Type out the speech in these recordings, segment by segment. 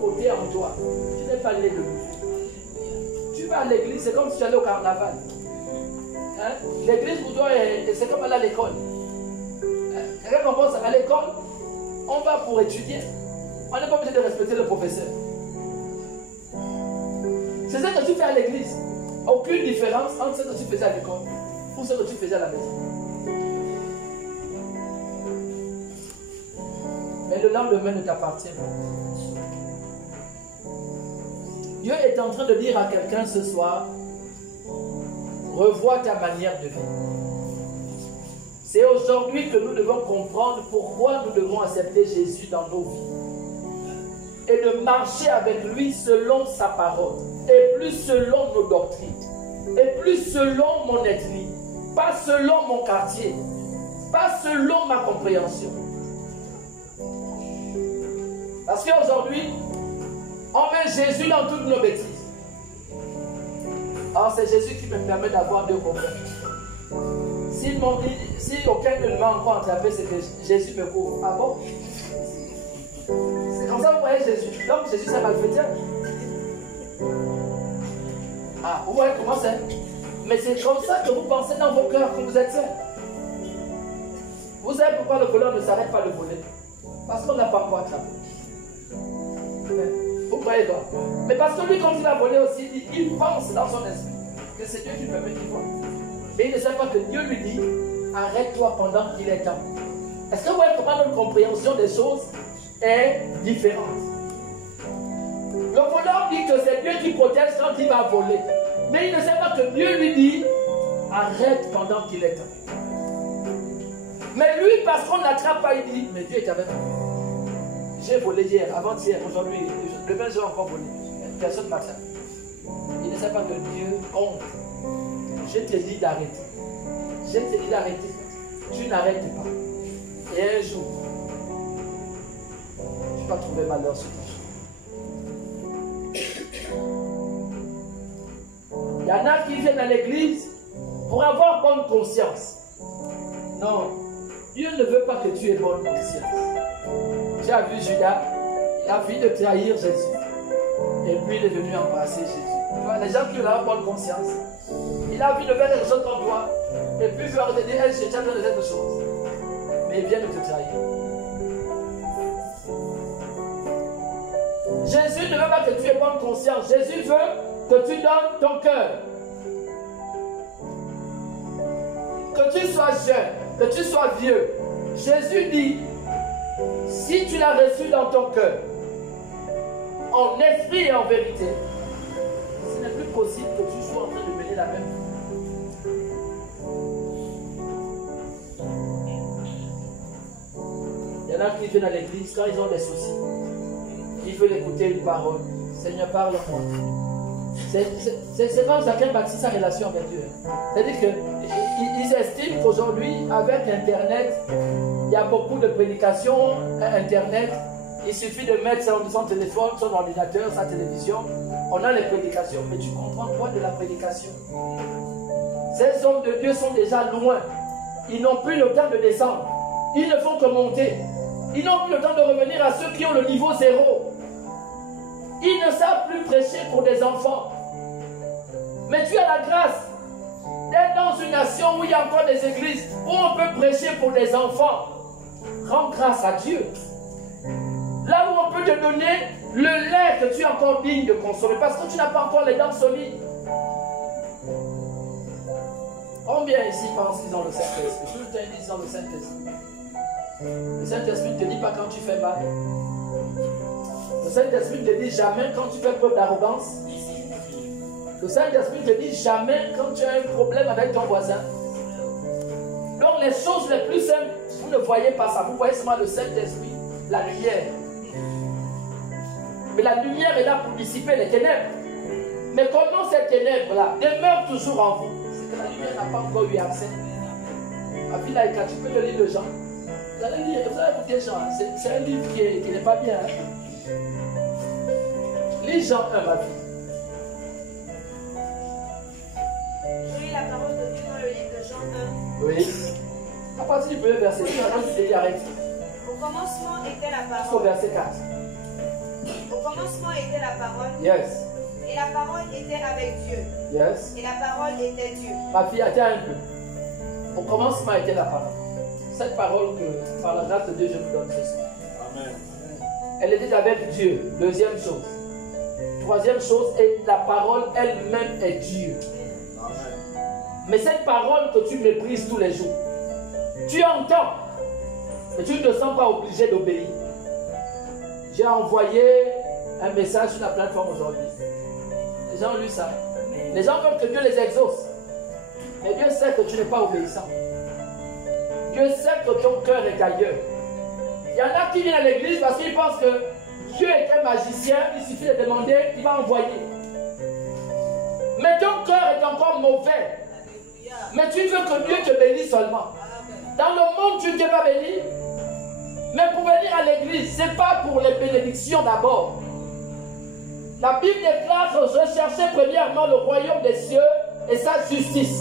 côté en toi. Tu n'es pas né de nouveau. Tu vas à l'église, c'est comme si tu allais au carnaval. Hein? L'église pour toi, c'est comme aller à l'école. Hein? Quelqu'un commence à l'école, on va pour étudier. On n'est pas obligé de respecter le professeur. C'est ça que tu fais à l'église. Aucune différence entre ce que tu faisais à l'école ou ce que tu faisais à la maison. Mais le lendemain ne t'appartient pas. Dieu est en train de dire à quelqu'un ce soir, revois ta manière de vivre. C'est aujourd'hui que nous devons comprendre pourquoi nous devons accepter Jésus dans nos vies. Et de marcher avec lui selon sa parole. Et plus selon nos doctrines. Et plus selon mon ethnie. Pas selon mon quartier. Pas selon ma compréhension. Parce qu'aujourd'hui, on met Jésus dans toutes nos bêtises. Alors c'est Jésus qui me permet d'avoir 2 copains. Si aucun ne m'a encore attrapé, c'est que Jésus me couvre. Ah bon? C'est comme ça que vous voyez Jésus. Donc Jésus c'est malfaiteur. Ah, vous voyez comment c'est? Mais c'est comme ça que vous pensez dans vos cœurs quand vous êtes seuls. Vous savez pourquoi le voleur ne s'arrête pas de voler? Parce qu'on n'a pas encore attrapé. Vous croyez donc? Mais parce que lui, quand il a volé aussi, il pense dans son esprit que c'est Dieu qui permet qu'il vole. Mais il ne sait pas que Dieu lui dit, arrête-toi pendant qu'il est temps. Est-ce que vous voyez comment notre compréhension des choses est différente? Le voleur dit que c'est Dieu qui protège quand il va voler. Mais il ne sait pas que Dieu lui dit, arrête pendant qu'il est temps. Mais lui, parce qu'on n'attrape pas, il dit, mais Dieu est avec moi. J'ai volé hier, avant-hier, aujourd'hui, demain j'ai encore volé. Personne ne m'attrape. Il ne sait pas que Dieu honte. Je te dis d'arrêter. Je te dis d'arrêter. Tu n'arrêtes pas. Et un jour, tu vas trouver malheur sur ton chemin. Il y en a qui viennent à l'église pour avoir bonne conscience. Non, Dieu ne veut pas que tu aies bonne conscience. Tu as vu Judas, il a fini de trahir Jésus. Et puis il est venu embrasser Jésus. Tu vois, les gens qui ont la bonne conscience, il a envie de faire quelque chose comme toi. Et puis il veut te dire, hey, je tiens de quelque chose. Mais il vient de te trahir. Jésus ne veut pas que tu aies bonne conscience. Jésus veut que tu donnes ton cœur. Que tu sois jeune, que tu sois vieux. Jésus dit, si tu l'as reçu dans ton cœur, en esprit et en vérité, ce n'est plus possible que tu sois en train de mener la même vie. Il y en a qui viennent à l'église quand ils ont des soucis. Ils veulent écouter une parole. Seigneur, parle-moi. C'est quand chacun bâtit sa relation avec Dieu. C'est-à-dire qu'ils estiment qu'aujourd'hui, avec Internet, il y a beaucoup de prédications à Internet. Il suffit de mettre son téléphone, son ordinateur, sa télévision. On a les prédications. Mais tu comprends quoi de la prédication? Ces hommes de Dieu sont déjà loin. Ils n'ont plus le temps de descendre. Ils ne font que monter. Ils n'ont plus le temps de revenir à ceux qui ont le niveau 0. Ils ne savent plus prêcher pour des enfants. Mais tu as la grâce d'être dans une nation où il y a encore des églises, où on peut prêcher pour des enfants. Rends grâce à Dieu. Là où on peut te donner le lait que tu es encore digne de consommer, parce que tu n'as pas encore les dents solides. Combien ici pensent qu'ils ont le Saint-Esprit? Tout le temps ils ont le Saint-Esprit. Le Saint-Esprit ne te dit pas quand tu fais mal. Le Saint-Esprit ne te dit jamais quand tu fais preuve d'arrogance. Le Saint-Esprit ne te dit jamais quand tu as un problème avec ton voisin. Donc les choses les plus simples, vous ne voyez pas ça. Vous voyez seulement le Saint-Esprit, la lumière. Mais la lumière est là pour dissiper les ténèbres. Mais comment ces ténèbres-là demeurent toujours en vous? C'est que la lumière n'a pas encore eu accès. Abilaïka, tu peux le lire de Jean. Vous allez lire, vous allez écouter Jean. C'est un livre qui n'est pas bien. Hein? Lis Jean 1, ma vie. Je lis la parole de Dieu dans le livre de Jean 1. Oui. À partir du premier verset, tu arrête. Au commencement était la Jusqu'au parole. verset 4. Au commencement était la parole. Yes. Et la parole était avec Dieu. Yes. Et la parole était Dieu. Ma fille, attends un peu. Au commencement était la parole. Cette parole que, par la grâce de Dieu, je vous donne ce soir. Amen. Elle était avec Dieu. Deuxième chose. Troisième chose, et la parole elle-même est Dieu. Amen. Mais cette parole que tu méprises tous les jours, tu entends, mais tu ne te sens pas obligé d'obéir. J'ai envoyé un message sur la plateforme aujourd'hui. Les gens ont lu ça. Les gens veulent que Dieu les exauce. Mais Dieu sait que tu n'es pas obéissant. Dieu sait que ton cœur est ailleurs. Il y en a qui viennent à l'église parce qu'ils pensent que Dieu est un magicien, il suffit de demander, il va envoyer. Mais ton cœur est encore mauvais. Mais tu veux que Dieu te bénisse seulement. Dans le monde, tu ne t'es pas béni. Mais pour venir à l'église, ce n'est pas pour les bénédictions d'abord. La Bible déclare que recherchez premièrement le royaume des cieux et sa justice.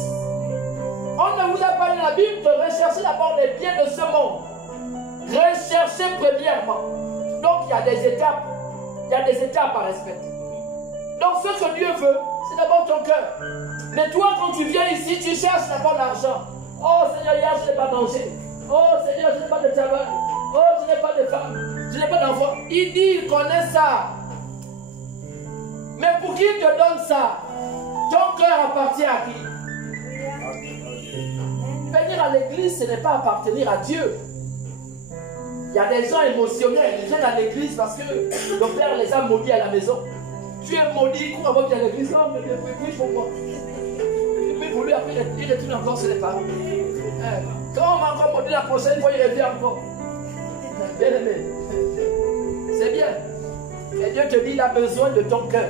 On ne vous a pas dit dans la Bible de rechercher d'abord les biens de ce monde. Recherchez premièrement. Donc il y a des étapes. Il y a des étapes à respecter. Donc ce que Dieu veut, c'est d'abord ton cœur. Mais toi, quand tu viens ici, tu cherches d'abord l'argent. Oh Seigneur, hier je n'ai pas mangé. Oh Seigneur, je n'ai pas de travail. Oh, je n'ai pas de femme. Je n'ai pas d'enfant. Il dit, il connaît ça. Mais pour qui te donne ça? Ton cœur appartient à qui? Venir à l'église, ce n'est pas appartenir à Dieu. Il y a des gens émotionnels, ils viennent à l'église parce que le père les a maudits à la maison. Tu es maudit, cours avant qu'il y ait l'église. Non, mais puis pour moi. Et puis pour lui, après, il retourne encore sur les parents. Quand on m'a encore maudit la prochaine fois, il revient encore. Bien aimé. C'est bien. Et Dieu te dit, il a besoin de ton cœur.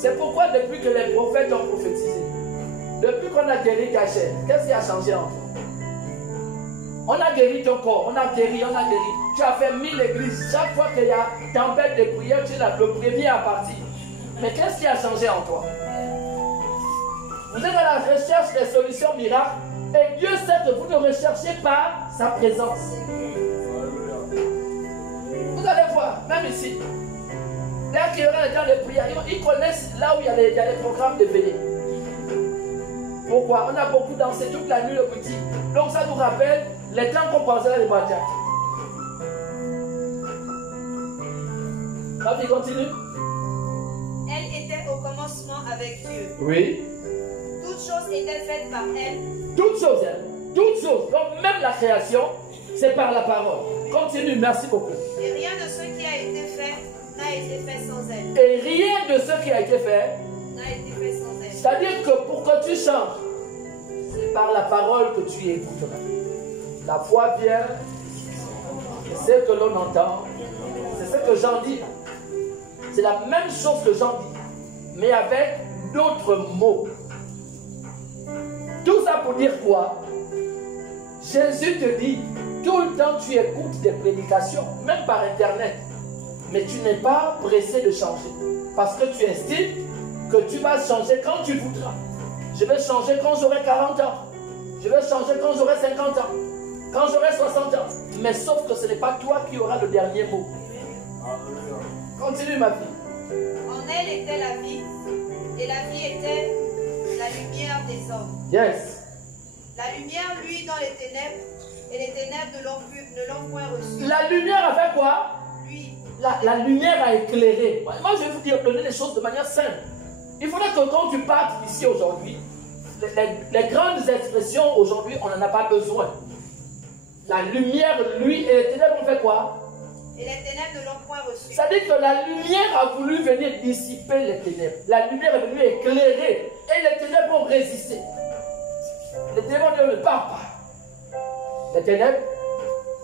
C'est pourquoi depuis que les prophètes ont prophétisé, depuis qu'on a guéri ta chair, qu'est-ce qui a changé en toi? On a guéri ton corps, on a guéri. Tu as fait 1000 églises. Chaque fois qu'il y a tempête de prière, tu es le premier à partir. Mais qu'est-ce qui a changé en toi? Vous êtes à la recherche des solutions miracles et Dieu sait que vous ne recherchez pas sa présence. Vous allez voir, même ici, là qu'il y aura les temps de prière, ils connaissent là où il y a les programmes de veillée. Pourquoi? On a beaucoup dansé toute la nuit le petit. Donc ça nous rappelle les temps qu'on pensait les bâtards. Vas-y, continue. Elle était au commencement avec Dieu. Oui. Toutes choses étaient faites par elle. Toutes choses, hein? Toutes choses. Donc même la création, c'est par la parole. Continue, merci beaucoup. Et rien de ce qui a été fait n'a été fait sans elle. Et rien de ce qui a été fait n'a été fait sans elle. C'est-à-dire que pour que tu changes, c'est par la parole que tu écouteras. La foi vient, c'est ce que l'on entend, c'est ce que Jean dit. C'est la même chose que Jean dit, mais avec d'autres mots. Tout ça pour dire quoi? Jésus te dit, tout le temps tu écoutes des prédications, même par internet, mais tu n'es pas pressé de changer. Parce que tu estimes que tu vas changer quand tu voudras. Je vais changer quand j'aurai 40 ans. Je vais changer quand j'aurai 50 ans. Quand j'aurai 60 ans. Mais sauf que ce n'est pas toi qui auras le dernier mot. Continue ma fille. En elle était la vie, et la vie était la lumière des hommes. Yes. La lumière, lui, dans les ténèbres, et les ténèbres ne l'ont point reçu. La lumière a fait quoi? Lui. La lumière a éclairé. Moi, je vais vous dire, donner les choses de manière simple. Il faudrait que quand tu partes ici aujourd'hui, les grandes expressions aujourd'hui, on n'en a pas besoin. La lumière, lui, et les ténèbres ont fait quoi? Et les ténèbres ne l'ont point reçu. Ça dit que la lumière a voulu venir dissiper les ténèbres. La lumière est venue éclairer. Et les ténèbres ont résisté. Les ténèbres ont dit, ne pars pas. Les ténèbres,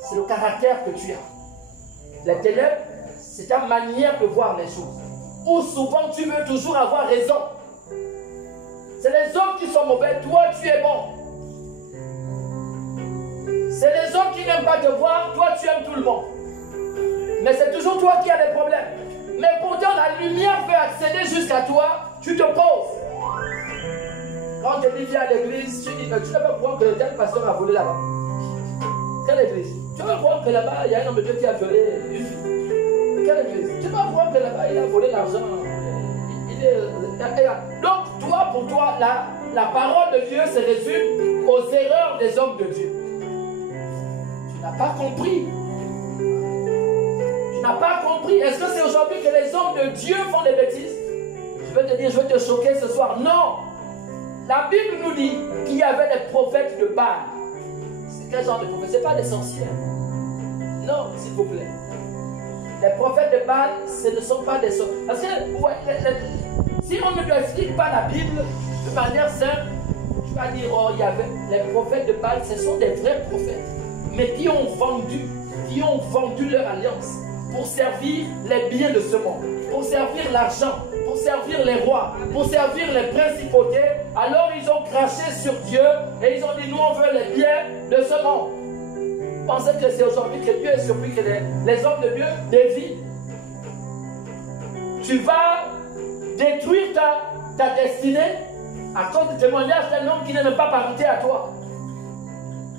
c'est le caractère que tu as. Les ténèbres, c'est ta manière de voir les choses. Ou souvent tu veux toujours avoir raison. C'est les hommes qui sont mauvais, toi tu es bon. C'est les hommes qui n'aiment pas te voir, toi tu aimes tout le monde. Mais c'est toujours toi qui as des problèmes. Mais pourtant la lumière peut accéder jusqu'à toi, tu te poses. Quand tu dis viens à l'église, tu dis, tu ne peux pas croire que tel pasteur a volé là-bas. Quelle église? Tu ne peux pas croire que là-bas, il y a un homme de Dieu qui a volé une fille. Tu vas voir que là-bas, il a volé l'argent. Donc, toi, pour toi, la parole de Dieu se résume aux erreurs des hommes de Dieu. Tu n'as pas compris. Tu n'as pas compris. Est-ce que c'est aujourd'hui que les hommes de Dieu font des bêtises? Je vais te dire, je vais te choquer ce soir. Non. La Bible nous dit qu'il y avait des prophètes de Baal. C'est quel genre de prophètes? Ce n'est pas des sorciers. Non, s'il vous plaît. Les prophètes de Baal, ce ne sont pas des sorciers. Parce que si on ne lui explique pas la Bible de manière simple, tu vas dire, oh, il y avait les prophètes de Baal, ce sont des vrais prophètes, mais qui ont vendu leur alliance pour servir les biens de ce monde, pour servir l'argent, pour servir les rois, pour servir les principautés. Alors ils ont craché sur Dieu et ils ont dit, nous on veut les biens de ce monde. Pensez que c'est aujourd'hui que Dieu est surpris que les hommes de Dieu dévient. Tu vas détruire ta destinée à cause du témoignage d'un homme qui n'est même pas parenté à toi.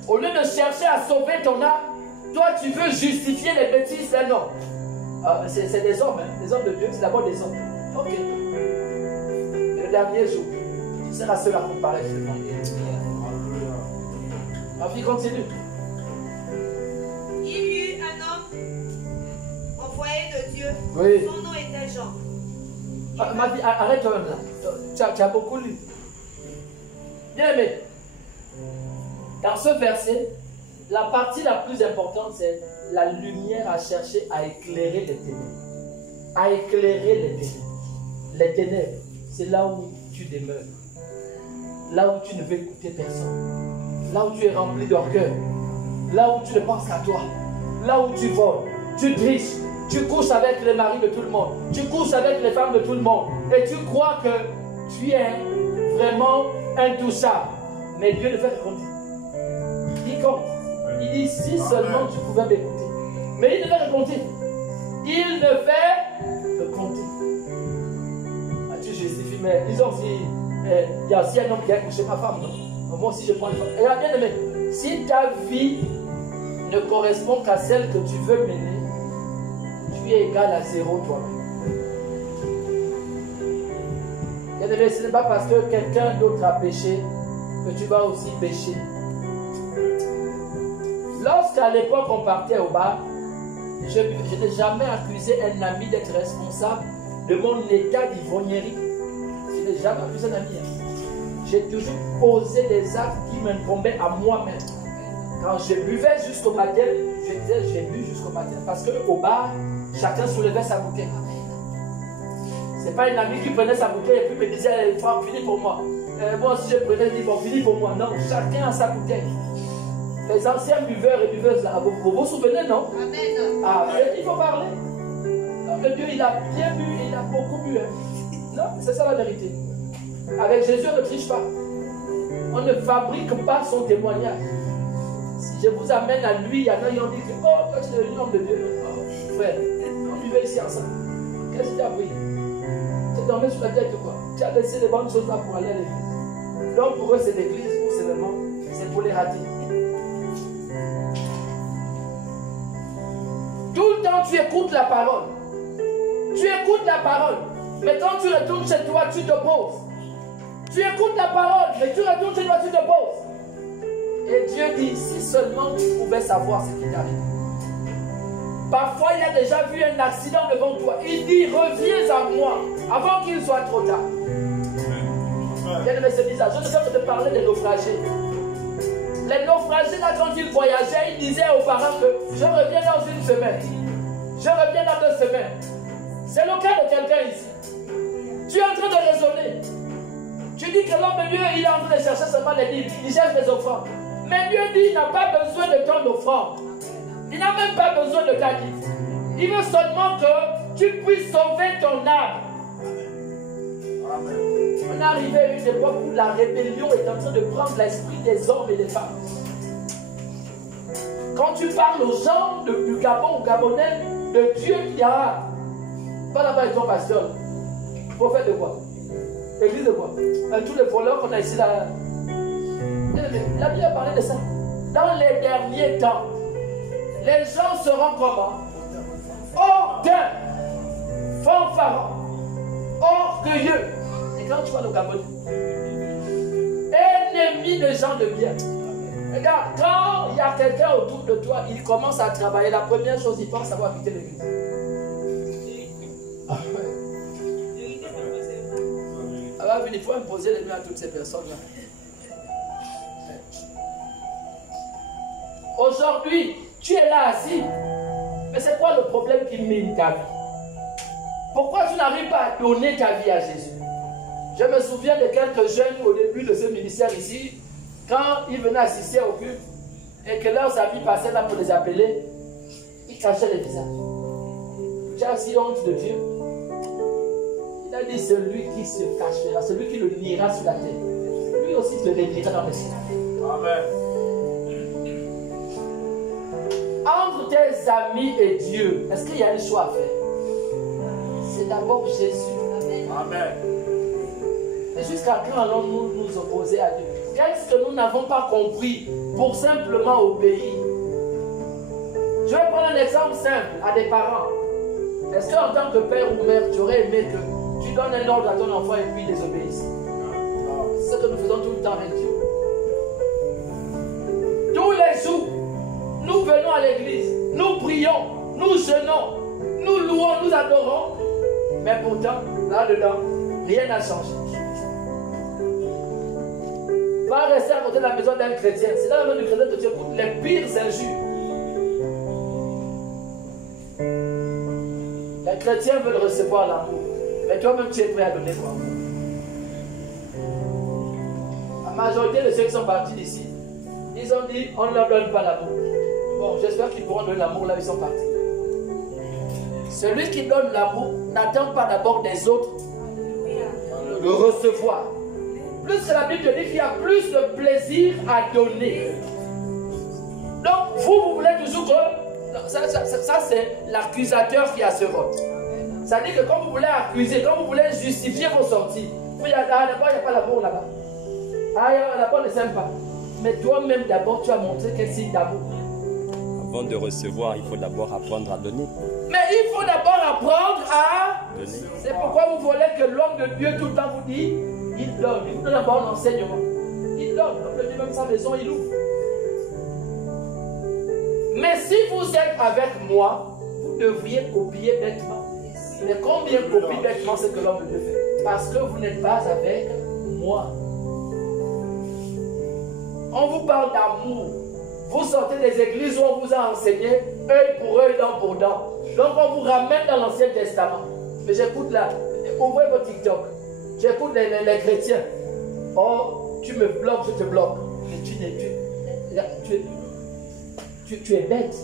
Au lieu de chercher à sauver ton âme, toi tu veux justifier les bêtises d'un homme. C'est des hommes, hein. Les hommes de Dieu, c'est d'abord des hommes. Ok. Le dernier jour, tu seras seul à comparer. Ma vie continue. Il y eut un homme envoyé de Dieu. Oui. Son nom était Jean. Ma vie, arrête toi même là. Tu as beaucoup lu. Bien aimé. Dans ce verset, la partie la plus importante, c'est la lumière à chercher à éclairer les ténèbres. À éclairer les ténèbres. Les ténèbres, c'est là où tu demeures. Là où tu ne veux écouter personne. Là où tu es rempli d'orgueil. Là où tu ne penses qu'à toi. Là où tu voles. Tu triches. Tu couches avec les maris de tout le monde. Tu couches avec les femmes de tout le monde. Et tu crois que tu es vraiment intouchable. Mais Dieu ne fait que compter. Il compte. Il dit si seulement tu pouvais m'écouter. Mais il ne fait que compter. Il ne fait que compter. Ah, tu justifies, mais disons si il y a aussi un homme qui a couché ma femme, non? Moi aussi je prends une femme. Et bien aimé, si ta vie ne correspond qu'à celle que tu veux mener, tu es égal à zéro toi-même. Bien aimé, ce n'est pas parce que quelqu'un d'autre a péché que tu vas aussi pécher. Lorsqu'à l'époque on partait au bar, je n'ai jamais accusé un ami d'être responsable de mon état d'ivrognerie. Je n'ai jamais accusé un ami. J'ai toujours posé des actes qui m'incombaient à moi-même. Quand je buvais jusqu'au matin, je disais j'ai bu jusqu'au matin. Parce qu'au bar, chacun soulevait sa bouteille. Ce n'est pas une amie qui prenait sa bouteille et puis me disait il faut finir pour moi. Moi aussi je prenais, il faut finir pour moi. Non, chacun a sa bouteille. Les anciens buveurs et buveuses là, vous vous souvenez, non? Amen. Ah, il faut parler. Le Dieu, il a bien bu, il a beaucoup bu. Hein. Non, c'est ça la vérité. Avec Jésus, on ne triche pas. On ne fabrique pas son témoignage. Si je vous amène à lui, il y en a qui ont dit que, oh, toi tu es devenu homme de Dieu. Oh, frère, on vivait ici ensemble. Qu'est-ce que tu as pris? Tu es dormi sur la tête ou quoi? Tu as laissé les bonnes choses là pour aller à l'église. Donc pour eux, c'est l'église, pour ces événements, c'est pour les rater. Tout le temps, tu écoutes la parole. Tu écoutes la parole. Mais quand tu retournes chez toi, tu te poses. Tu écoutes la parole, mais tu retournes chez toi, tu te poses. Et Dieu dit, si seulement tu pouvais savoir ce qui t'arrive. Parfois, il a déjà vu un accident devant toi. Il dit, reviens à moi, avant qu'il soit trop tard. Bien aimé, c'est bizarre. Je ne sais pas te parler des naufragés. Les naufragés, là, quand ils voyageaient, ils disaient aux parents que je reviens dans une semaine. Je reviens dans 2 semaines. C'est le cas de quelqu'un ici. Tu es en train de raisonner. Tu dis que l'homme de Dieu, il est en train de chercher seulement les livres. Il cherche des offrandes. Mais Dieu dit, il n'a pas besoin de ton offrande. Il n'a même pas besoin de ta livre. Il veut seulement que tu puisses sauver ton âme. On est arrivé à une époque où la rébellion est en train de prendre l'esprit des hommes et des femmes. Quand tu parles aux gens du Gabon, aux Gabonais, de Dieu qui a, pas là-bas ils sont pasteurs. Prophète de quoi? Église de quoi? Tous les voleurs qu'on a ici là. La Bible a parlé de ça. Dans les derniers temps, les gens seront comment? Hautains. soit le Gabon. Ennemi de gens de bien. Regarde, quand il y a quelqu'un autour de toi, il commence à travailler, la première chose, il pense avoir quitté l'église. Alors, il faut imposer les mains à toutes ces personnes-là. Aujourd'hui, tu es là assis. Mais c'est quoi le problème qui mine ta vie? Pourquoi tu n'arrives pas à donner ta vie à Jésus? Je me souviens de quelques jeunes au début de ce ministère ici, quand ils venaient assister au culte et que leurs amis passaient là pour les appeler, ils cachaient les visages. Tu as si honte de Dieu. Il a dit celui qui se cachera, celui qui le niera sur la terre, lui aussi se réunira dans le ciel. Amen. Entre tes amis et Dieu, est-ce qu'il y a un choix à faire? C'est d'abord Jésus. Amen. Et jusqu'à quand allons-nous nous opposer à Dieu? Qu'est-ce que nous n'avons pas compris pour simplement obéir? Je vais prendre un exemple simple à des parents. Est-ce qu'en tant que père ou mère, tu aurais aimé que tu donnes un ordre à ton enfant et puis il désobéisse? C'est ce que nous faisons tout le temps avec Dieu. Tous les jours, nous venons à l'église, nous prions, nous jeûnons, nous louons, nous adorons. Mais pourtant, là-dedans, rien n'a changé. Va rester à côté de la maison d'un chrétien. C'est dans la maison du chrétien que tu écoutes les pires injures. Les chrétiens veulent recevoir l'amour. Mais toi-même, tu es prêt à donner quoi? La majorité de ceux qui sont partis d'ici, ils ont dit, on ne leur donne pas l'amour. Bon, j'espère qu'ils pourront donner l'amour là où ils sont partis. Celui qui donne l'amour n'attend pas d'abord des autres de recevoir. Plus que la Bible dit qu'il y a plus de plaisir à donner. Donc, vous voulez toujours que... Ça c'est l'accusateur qui a ce rôle. Ça dit que quand vous voulez accuser, quand vous voulez justifier vos sorties, il n'y a pas l'amour là-bas. Là-bas, on ne s'aime pas. Mais toi-même, d'abord, tu as montré quel signe d'amour. Avant de recevoir, il faut d'abord apprendre à donner. Mais il faut d'abord apprendre à donner. C'est pourquoi vous voulez que l'homme de Dieu tout le temps vous dit, il donne. Il vous donne d'abord l'enseignement. Il donne. L'homme de Dieu, même sa maison, il ouvre. Mais si vous êtes avec moi, vous devriez copier bêtement. Mais combien copie bêtement ce que l'homme de Dieu fait? Parce que vous n'êtes pas avec moi. On vous parle d'amour. Vous sortez des églises où on vous a enseigné œil pour œil, dent pour dent. Donc on vous ramène dans l'Ancien Testament. Mais j'écoute là, ouvrez votre TikTok. J'écoute les chrétiens. Oh, tu me bloques, je te bloque. Mais tu es bête.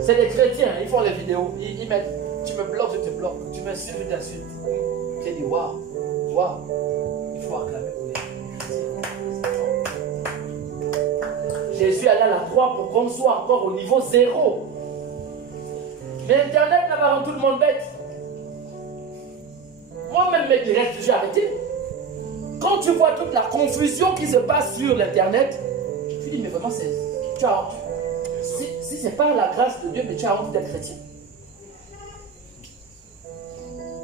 C'est des chrétiens, ils font les vidéos. Ils mettent, tu me bloques, je te bloque. Tu m'insultes, je t'insulte. Tu dis, waouh, il faut acclamer pour les chrétiens. Jésus allait à la croix pour qu'on soit encore au niveau 0. Mais Internet n'a pas rendu tout le monde bête. Moi-même, mes directs, j'ai arrêté. Quand tu vois toute la confusion qui se passe sur l'Internet, tu dis, mais vraiment, tu as honte. Si ce n'est pas la grâce de Dieu, mais tu as honte d'être chrétien.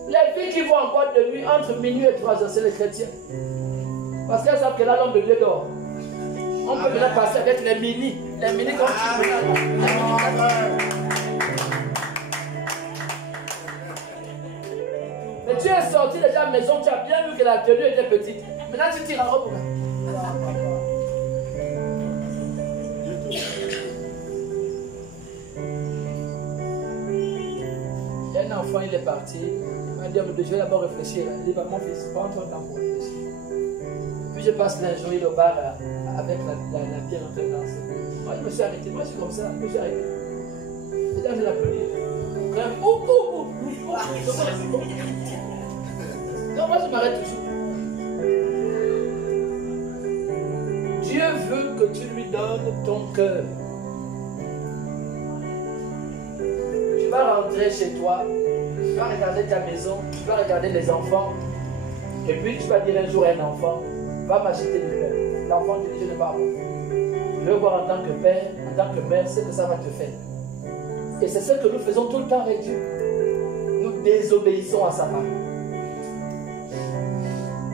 Les filles qui vont en boîte de nuit entre minuit et 3 heures, c'est les chrétiens. Parce qu'elles savent que là, l'homme de Dieu dort. On peut déjà passer avec les mini. Les mini quand tu peux. Mais tu es sorti déjà à la maison, tu as bien vu que la tenue était petite. Maintenant tu tires en robe. Il y a un enfant, il est parti. Il m'a dit, je vais d'abord réfléchir. Il dit, mon fils, prends ton temps pour réfléchir. Puis je passe la journée au bar avec la bière en train de danser. Moi, je me suis arrêté. Moi, je suis comme ça. Je me suis arrêté. Et là, je l'applaudis. Non, moi, je m'arrête toujours. Dieu veut que tu lui donnes ton cœur. Tu vas rentrer chez toi. Tu vas regarder ta maison. Tu vas regarder les enfants. Et puis, tu vas dire un jour à un enfant, va m'acheter du pain. L'enfant te dit, je ne vais pas. Je veux voir en tant que père, en tant que mère, ce que ça va te faire. Et c'est ce que nous faisons tout le temps avec Dieu. Nous désobéissons à sa parole.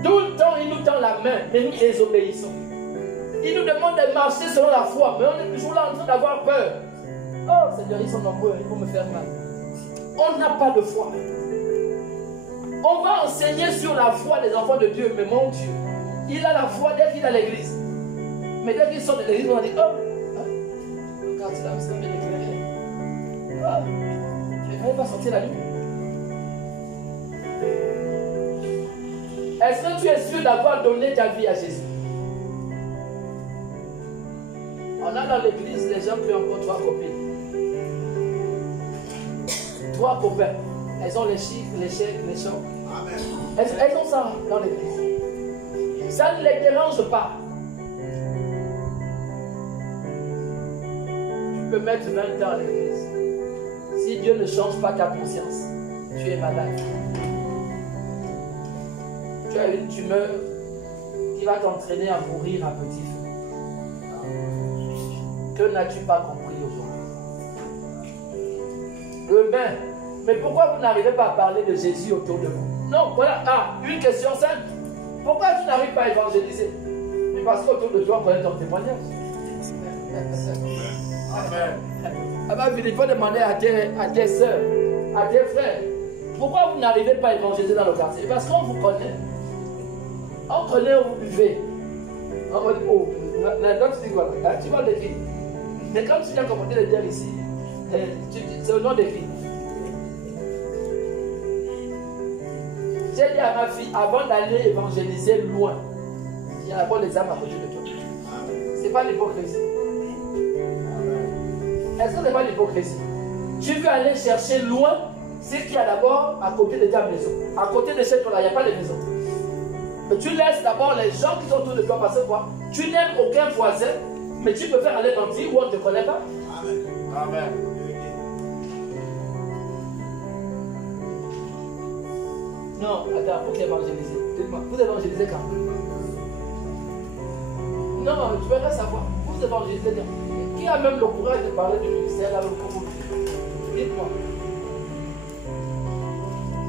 Tout le temps, il nous tend la main, mais nous désobéissons. Il nous demande de marcher selon la foi, mais on est toujours là en train d'avoir peur. Oh Seigneur, ils sont nombreux, ils vont me faire mal. On n'a pas de foi. On va enseigner sur la foi des enfants de Dieu, mais mon Dieu, il a la foi dès qu'il est à l'église. Mais dès qu'il sort de l'église, on va dire, oh, regarde, c'est là, c'est bien éclairé. Ah, mais quand il va sortir la nuit. Est-ce que tu es sûr d'avoir donné ta vie à Jésus? On a dans l'église les gens qui ont encore 3 copines. 3 copains. Elles ont les chiffres, les chèques, les champs. Elles ont ça dans l'église. Ça ne les dérange pas. Tu peux mettre 20 ans à l'église. Si Dieu ne change pas ta conscience, tu es malade. Tu as une tumeur qui va t'entraîner à mourir à petit feu. Que n'as-tu pas compris aujourd'hui? Demain, mais pourquoi vous n'arrivez pas à parler de Jésus autour de vous? Non, voilà, une question simple. Pourquoi tu n'arrives pas à évangéliser? Mais parce qu'autour de toi, on connaît ton témoignage. Amen. Alors, il faut demander à tes soeurs, à tes frères, pourquoi vous n'arrivez pas à évangéliser dans le quartier? Parce qu'on vous connaît. On connaît où vous buvez. On va dire, oh, là, tu dis quoi? Là, tu vois des filles. Mais quand tu viens commenter les dire ici, c'est au nom des filles. J'ai dit à ma fille, avant d'aller évangéliser loin, il y a d'abord les âmes à côté de toi. Ce n'est pas l'hypocrisie. Est-ce que ce n'est pas l'hypocrisie? Tu veux aller chercher loin ce qu'il y a d'abord à côté de ta maison. À côté de chez toi, il n'y a pas de maison. Mais tu laisses d'abord les gens qui sont autour de toi parce que quoi? Tu n'aimes aucun voisin, mais tu peux faire aller dans une ville où on ne te connaît pas. Amen. Amen. Non, attends, pour évangéliser. Dites-moi, vous évangélisez quand? Non, je voudrais savoir. Vous évangélisez quand? Qui a même le courage de parler du ministère là, dites-moi.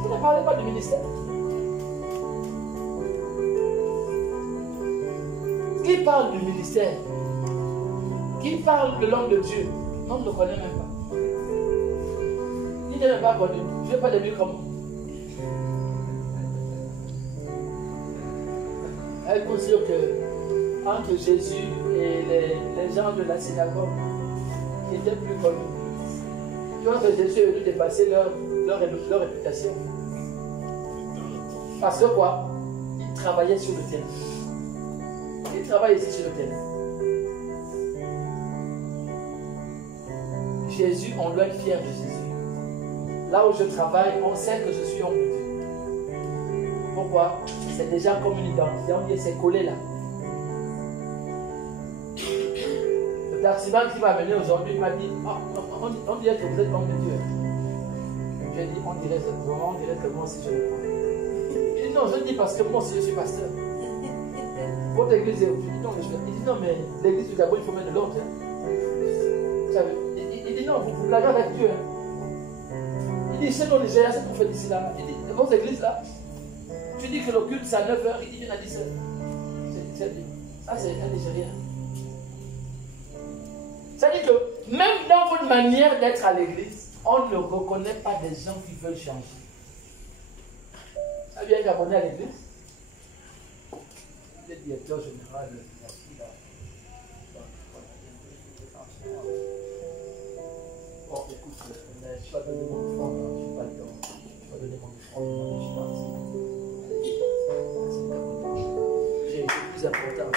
Vous ne parlez pas du ministère. Qui parle du ministère? Qui parle de l'homme de Dieu? On ne le connaît même pas. Il n'est même pas connu. Je ne vais pas le dire comme vous. Elle considère que entre Jésus et les gens de la synagogue qui étaient plus connus, tu vois que Jésus est venu dépasser leur réputation. Parce que quoi? Il travaillait sur le terrain. Il travaille ici sur le terrain. Jésus, on doit être fier de Jésus. Là où je travaille, on sait que je suis homme de Dieu. Pourquoi? C'est déjà comme une identité, on dit c'est collé là. Le taximan qui m'a venu aujourd'hui m'a dit, on dirait que vous êtes homme de Dieu. J'ai dit, on dirait que moi aussi je le prends. Il dit non, je le dis parce que moi aussi je suis pasteur. Votre église est où? Il dit non, mais l'église du Gabon, il faut mettre de l'ordre. Il dit non, vous blaguez avec Dieu. Il dit, c'est non Nigeria, c'est qu'on fait d'ici là. Il dit, votre église là, tu dis que le culte c'est à 9h, il dit viens à 10h. Ça c'est un Nigérien. C'est-à-dire que même dans votre manière d'être à l'église, on ne reconnaît pas des gens qui veulent changer. Ça vient Gabonais à l'église. Le directeur général de la fille là. Bon, écoute, je ne vais pas donner mon offrande, je n'ai pas le temps. Je ne vais pas donner mon offrande, je suis parti. J'ai été plus important.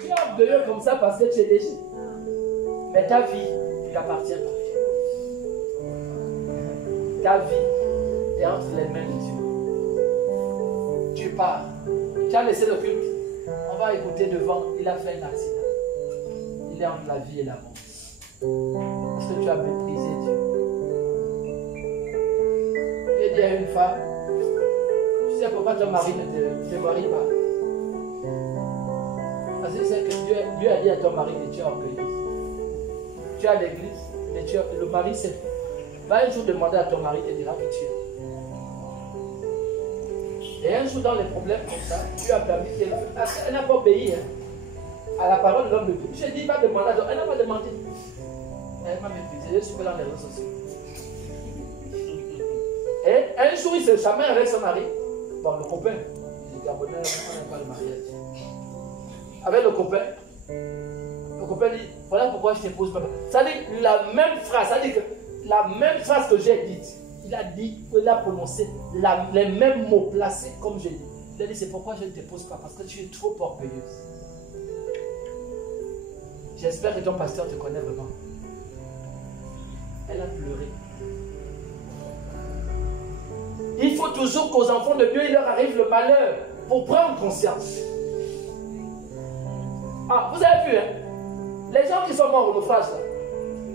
Tu es orgueilleux comme ça parce que tu es déçu. Mais ta vie ne t'appartient pas. Ta vie est entre les mains de Dieu. Tu pars. Tu as laissé le culte. On va écouter devant. Il a fait un accident. Il est entre la vie et la mort. Parce que tu as méprisé Dieu. J'ai dit à une femme, tu sais pourquoi ton mari ne te marie pas? Parce que c'est que Dieu a dit à ton mari que tu es orgueilleuse. tu es à l'église, mais le mari sait. Va un jour demander à ton mari, il te dira que tu es. Et un jour dans les problèmes comme ça, Dieu a permis qu'elle le fasse. Parce qu'elle n'a pas obéi à la parole de l'homme de Dieu. Je dis, va demander à toi. Elle n'a pas demandé. Elle m'a méprisé, je suis dans les réseaux sociaux. Et un jour, il se chamaille avec son mari. Bon, le copain, les Gabonais, on n'aime pas le mariage. Avec le copain dit, voilà pourquoi je t'épouse pas. Ça dit la même phrase, ça dit que la même phrase que j'ai dite, il a prononcé les mêmes mots placés comme j'ai dit. Il a dit, c'est pourquoi je ne t'épouse pas, parce que tu es trop orgueilleuse. J'espère que ton pasteur te connaît vraiment. Elle a pleuré. Il faut toujours qu'aux enfants de Dieu, il leur arrive le malheur pour prendre conscience. Ah, vous avez vu, hein? Les gens qui sont morts au naufrage,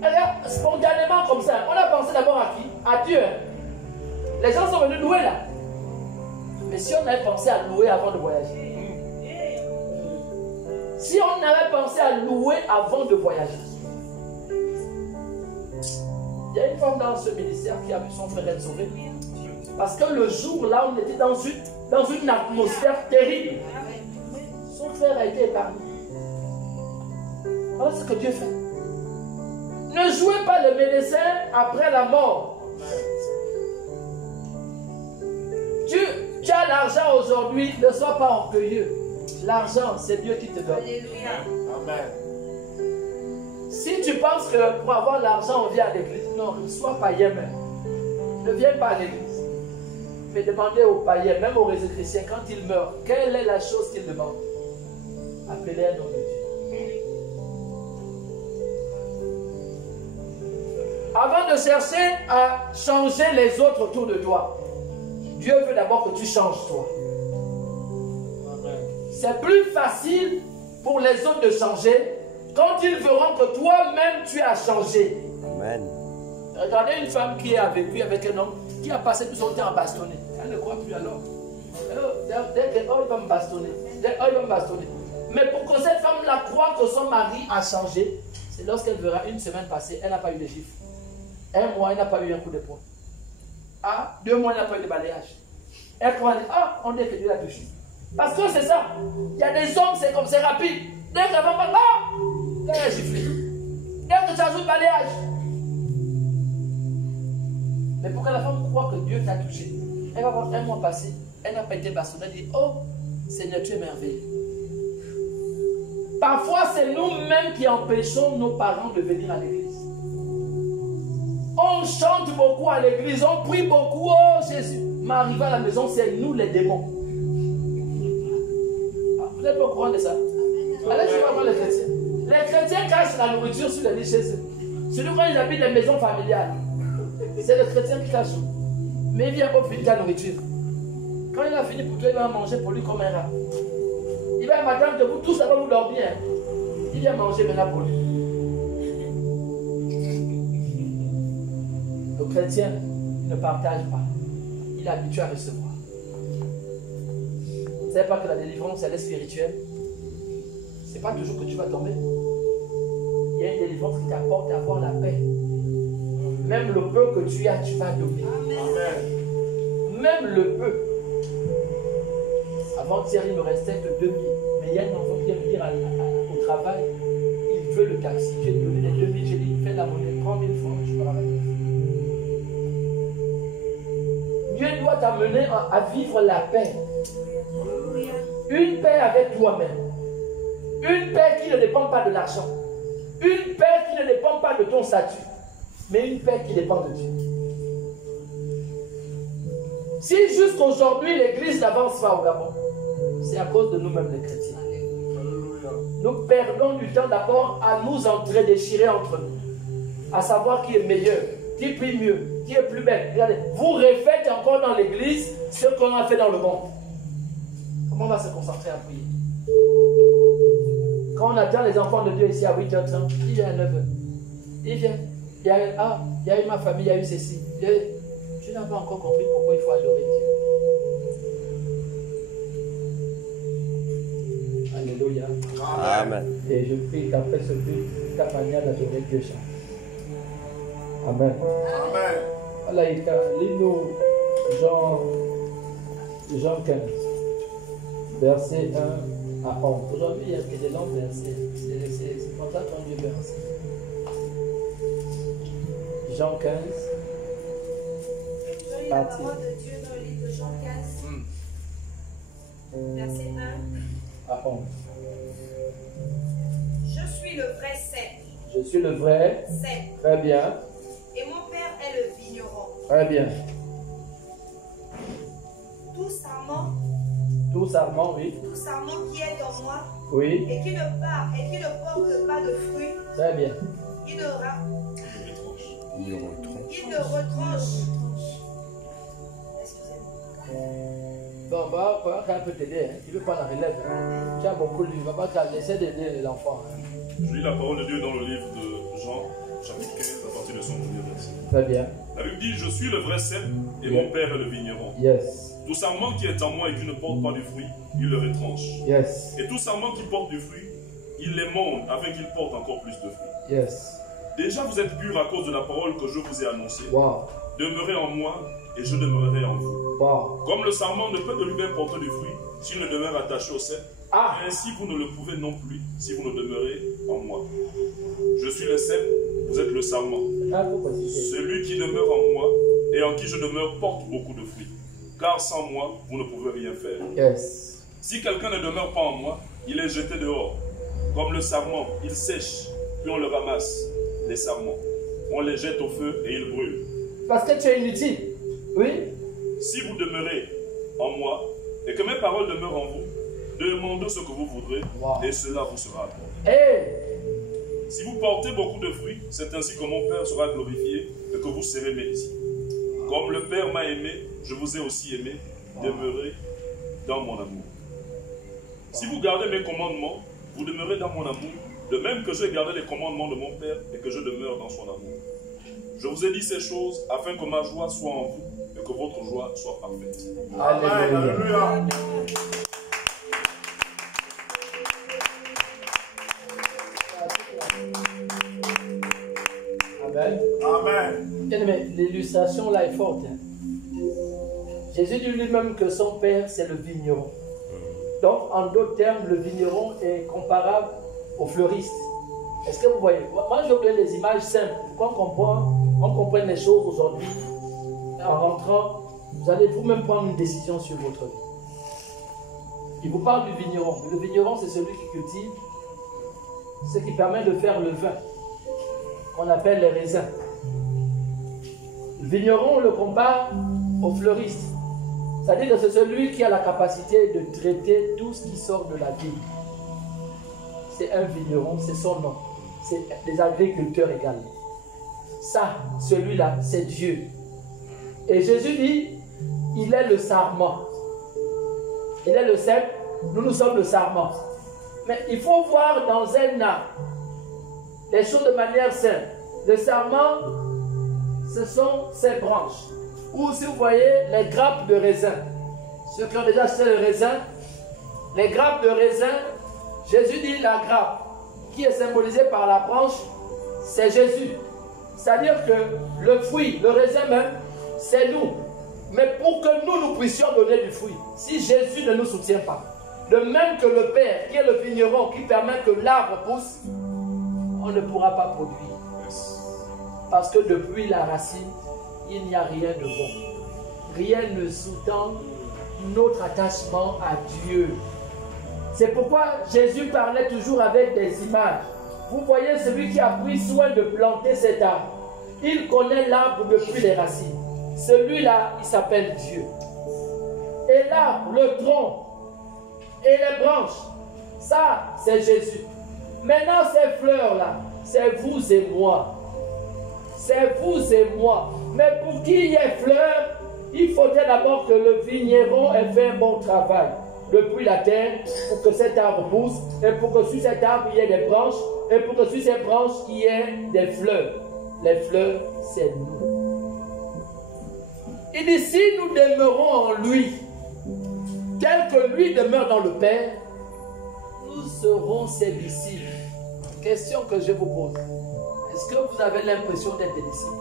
là, spontanément comme ça, on a pensé d'abord à qui? À Dieu. Hein? Les gens sont venus louer là. Mais si on avait pensé à louer avant de voyager, si on avait pensé à louer avant de voyager, il y a une femme dans ce ministère qui a vu son frère être sauvé. Parce que le jour là, on était dans une atmosphère terrible. Son frère a été épargné. Voilà ce que Dieu fait. Ne jouez pas le médecin après la mort. Tu as l'argent aujourd'hui, ne sois pas orgueilleux. L'argent, c'est Dieu qui te donne. Alléluia. Amen. Si tu penses que pour avoir l'argent, on vient à l'église, non, ne sois païen même. Ne viens pas à l'église. Mais demandez aux païens, même aux résurrectiens, quand ils meurent, quelle est la chose qu'ils demandent? Appelez un nom de Dieu. Avant de chercher à changer les autres autour de toi, Dieu veut d'abord que tu changes toi. C'est plus facile pour les autres de changer quand ils verront que toi-même tu as changé. Amen. Regardez une femme qui a vécu avec un homme qui a passé tout son temps à bastonner. Elle ne croit plus alors. Dès que, oh, il va me bastonner. Oh, il va me bastonner. Mais pour que cette femme-là croie que son mari a changé, c'est lorsqu'elle verra une semaine passée, elle n'a pas eu de gifle. Un mois, elle n'a pas eu un coup de poing. Ah, 2 mois, elle n'a pas eu de balayage. Elle croit, ah, on dit que Dieu l'a touché. Parce que c'est ça. Il y a des hommes, c'est comme c'est rapide. Dès que la femme parle, ah, elle a giflé. Dès que tu ajoutes balayage. Mais pour que la femme croie que Dieu t'a touché, elle va voir un mois passé, elle n'a pas été bastonnée, elle dit, oh, Seigneur, tu es merveilleux. Parfois, c'est nous-mêmes qui empêchons nos parents de venir à l'église. On chante beaucoup à l'église, on prie beaucoup, oh Jésus. Mais arrivé à la maison, c'est nous les démons. Ah, vous n'êtes pas au courant de ça? Allez, je vais voir les chrétiens. Les chrétiens cachent la nourriture sur les lits chez eux. Surtout quand ils habitent les maisons familiales. C'est le chrétien qui cache. Mais il vient pour finir la nourriture. Quand il a fini pour toi, il va manger pour lui comme un rat. Il va m'attendre de vous tous, ça va vous dormir. Il vient manger maintenant pour lui. Le chrétien ne partage pas. Il est habitué à recevoir. Vous ne savez pas que la délivrance, elle est spirituelle. Ce n'est pas toujours que tu vas tomber. Il y a une délivrance qui t'apporte à avoir la paix. Même le peu que tu as, tu vas donner. Amen. Même le peu. Avant-hier, il ne restait que 2000. Mais il y a un enfant qui vient me dire au travail, il veut le taxi. J'ai donné les 2000, j'ai dit, fais la monnaie, prends 1000 francs, je pars avec. Dieu doit t'amener à vivre la paix. Une paix avec toi-même. Une paix qui ne dépend pas de l'argent. Une paix qui ne dépend pas de ton statut. Mais une paix qui dépend de Dieu. Si jusqu'aujourd'hui l'église n'avance pas au Gabon, c'est à cause de nous-mêmes les chrétiens. Nous perdons du temps d'abord à nous déchirer entre nous. À savoir qui est meilleur, qui prie mieux, qui est plus belle. Regardez, vous refaites encore dans l'église ce qu'on a fait dans le monde. Comment on va se concentrer à prier? Quand on attend les enfants de Dieu ici à 8h30, il vient à 9h. Il vient. Il y a eu ma famille, il y a eu ceci. Tu n'as pas encore compris pourquoi il faut adorer Dieu. Alléluia. Amen. Et je prie qu'après ce but, ta manière d'adorer Dieu change. Amen. Amen. Voilà, lis-nous Jean 15, verset 1 à 11. Aujourd'hui, il y a que des longs versets. C'est comme ça qu'on dit verset. Jean 15. Je lis la parole de Dieu dans le livre de Jean 15, verset 1 à 11. Je suis le vrai cep. Je suis le vrai. Cep. Très bien. Et mon père est le vigneron. Très bien. Tout sarment, oui. tout sarment qui est en moi Oui. et qui ne porte pas de fruits, Très bien. il ne retranche. Excusez-moi. Bon, on va un peu t'aider. Hein. Tu veux pas la relève. Hein. Tu as beaucoup lu. On va pas laisser d'aider l'enfant. Hein. Je lis la parole de Dieu dans le livre de Jean, chapitre 15, à partir de son premier verset. Très bien. La Bible dit, je suis le vrai cep et mon père est le vigneron. Yes. Tout sarment qui est en moi et qui ne porte pas du fruit, il le retranche. Yes. Et tout sarment qui porte du fruit, il l'émonde afin qu'il porte encore plus de fruits. Yes. Déjà vous êtes purs à cause de la parole que je vous ai annoncée. Wow. Demeurez en moi et je demeurerai en vous. Wow. Comme le sarment ne peut de lui-même porter du fruit s'il ne demeure attaché au cep, Ah. ainsi vous ne le pouvez non plus si vous ne demeurez en moi. Je suis le cep, vous êtes le sarment. Ah, faut préciser. Celui qui demeure en moi et en qui je demeure porte beaucoup de fruits. Car sans moi, vous ne pouvez rien faire. Yes. Si quelqu'un ne demeure pas en moi, il est jeté dehors. Comme le sarment, il sèche, puis on le ramasse, les sarments. On les jette au feu et ils brûlent. Parce que tu es inutile. Oui. Si vous demeurez en moi et que mes paroles demeurent en vous, demandez ce que vous voudrez et cela vous sera accordé. Hey. Si vous portez beaucoup de fruits, c'est ainsi que mon Père sera glorifié et que vous serez mes disciples. Comme le Père m'a aimé, je vous ai aussi aimé. Demeurez dans mon amour. Si vous gardez mes commandements, vous demeurez dans mon amour, de même que j'ai gardé les commandements de mon Père et que je demeure dans son amour. Je vous ai dit ces choses afin que ma joie soit en vous et que votre joie soit parfaite. Amen. Alléluia. Amen. Amen. Mais l'illustration là est forte. Hein. Jésus dit lui-même que son père c'est le vigneron. Donc en d'autres termes, le vigneron est comparable au fleuriste. Est-ce que vous voyez? Moi je veux les images simples pour qu'on comprenne les choses aujourd'hui. En rentrant, vous allez vous-même prendre une décision sur votre vie. Il vous parle du vigneron. Le vigneron c'est celui qui cultive, ce qui permet de faire le vin, qu'on appelle les raisins. Le vigneron, on le compare au fleuriste. C'est-à-dire que c'est celui qui a la capacité de traiter tout ce qui sort de la vigne. C'est un vigneron, c'est son nom. C'est des agriculteurs également. Ça, celui-là, c'est Dieu. Et Jésus dit, il est le sarment. Il est le cep, nous sommes le sarment. Mais il faut voir dans un arbre les choses de manière simple. Le sarment, ce sont ses branches. Ou si vous voyez les grappes de raisin. Ceux qui ont déjà acheté le raisin, les grappes de raisin, Jésus dit la grappe qui est symbolisée par la branche, c'est Jésus. C'est-à-dire que le fruit, le raisin même, c'est nous. Mais pour que nous puissions donner du fruit, si Jésus ne nous soutient pas, de même que le Père, qui est le vigneron, qui permet que l'arbre pousse, on ne pourra pas produire. Parce que depuis la racine, il n'y a rien de bon. Rien ne sous-tend notre attachement à Dieu. C'est pourquoi Jésus parlait toujours avec des images. Vous voyez celui qui a pris soin de planter cet arbre. Il connaît l'arbre depuis les racines. Celui-là, il s'appelle Dieu. Et l'arbre, le tronc et les branches, ça, c'est Jésus. Maintenant, ces fleurs-là, c'est vous et moi. C'est vous et moi. Mais pour qu'il y ait fleurs, il faudrait d'abord que le vigneron ait fait un bon travail depuis la terre pour que cet arbre pousse et pour que sur cet arbre il y ait des branches et pour que sur ces branches il y ait des fleurs. Les fleurs, c'est nous. Il dit si nous demeurons en lui, tel que lui demeure dans le Père, nous serons ses disciples. Question que je vous pose. Est-ce que vous avez l'impression d'être des disciples?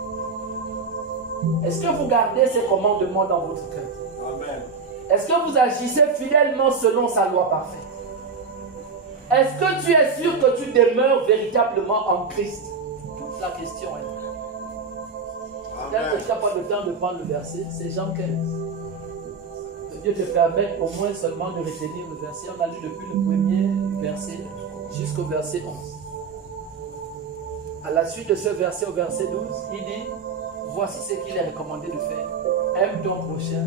Est-ce que vous gardez ces commandements dans votre cœur? Amen. Est-ce que vous agissez fidèlement selon sa loi parfaite? Est-ce que tu es sûr que tu demeures véritablement en Christ? Toute la question est là. Peut-être que tu n'as pas le temps de prendre le verset, c'est Jean 15. Que Dieu te permette au moins seulement de retenir le verset. On a lu depuis le premier verset jusqu'au verset 11. À la suite de ce verset au verset 12, il dit, voici ce qu'il est recommandé de faire. Aime ton prochain.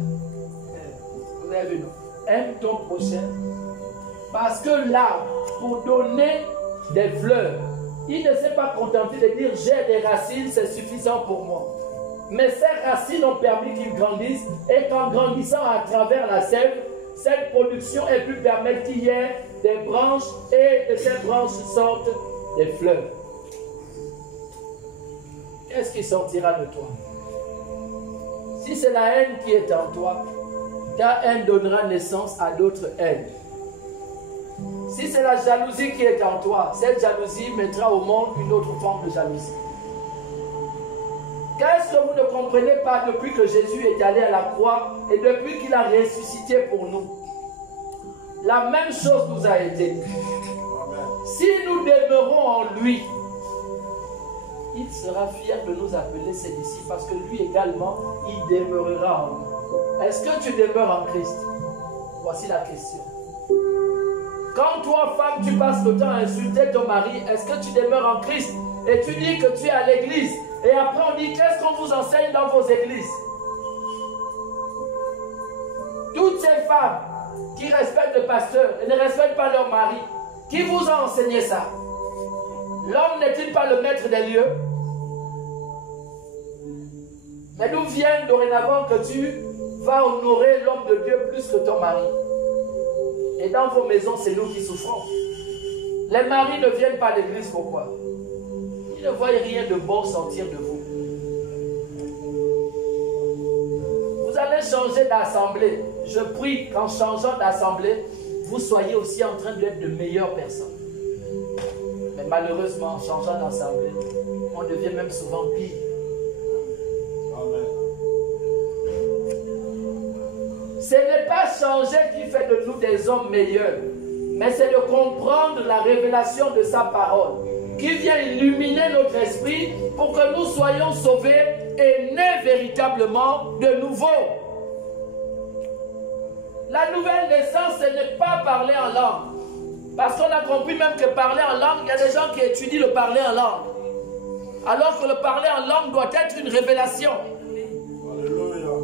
Vous avez vu, non? Aime ton prochain. Parce que l'arbre, pour donner des fleurs, il ne s'est pas contenté de dire j'ai des racines, c'est suffisant pour moi. Mais ces racines ont permis qu'ils grandissent et qu'en grandissant à travers la sève, cette production ait pu permettre qu'il y ait des branches et de ces branches sortent des fleurs. Qu'est-ce qui sortira de toi? Si c'est la haine qui est en toi, ta haine donnera naissance à d'autres haines. Si c'est la jalousie qui est en toi, cette jalousie mettra au monde une autre forme de jalousie. Qu'est-ce que vous ne comprenez pas depuis que Jésus est allé à la croix et depuis qu'il a ressuscité pour nous? La même chose nous a été dite. Si nous demeurons en lui, il sera fier de nous appeler ses disciples parce que lui également, il demeurera en nous. Est-ce que tu demeures en Christ? Voici la question. Quand toi, femme, tu passes le temps à insulter ton mari, est-ce que tu demeures en Christ? Et tu dis que tu es à l'église. Et après on dit, qu'est-ce qu'on vous enseigne dans vos églises? Toutes ces femmes qui respectent le pasteur et ne respectent pas leur mari, qui vous a enseigné ça? L'homme n'est-il pas le maître des lieux? Mais d'où vient dorénavant que tu vas honorer l'homme de Dieu plus que ton mari? Et dans vos maisons, c'est nous qui souffrons. Les maris ne viennent pas à l'église, pourquoi? Ils ne voient rien de bon sortir de vous. Vous allez changer d'assemblée. Je prie qu'en changeant d'assemblée, vous soyez aussi en train d'être de meilleures personnes. Mais malheureusement, en changeant d'assemblée, on devient même souvent pire. Amen. Ce n'est pas changer qui fait de nous des hommes meilleurs, mais c'est de comprendre la révélation de sa parole, qui vient illuminer notre esprit pour que nous soyons sauvés et nés véritablement de nouveau. La nouvelle naissance, ce n'est pas parler en langue. Parce qu'on a compris même que parler en langue, il y a des gens qui étudient le parler en langue. Alors que le parler en langue doit être une révélation. Alléluia.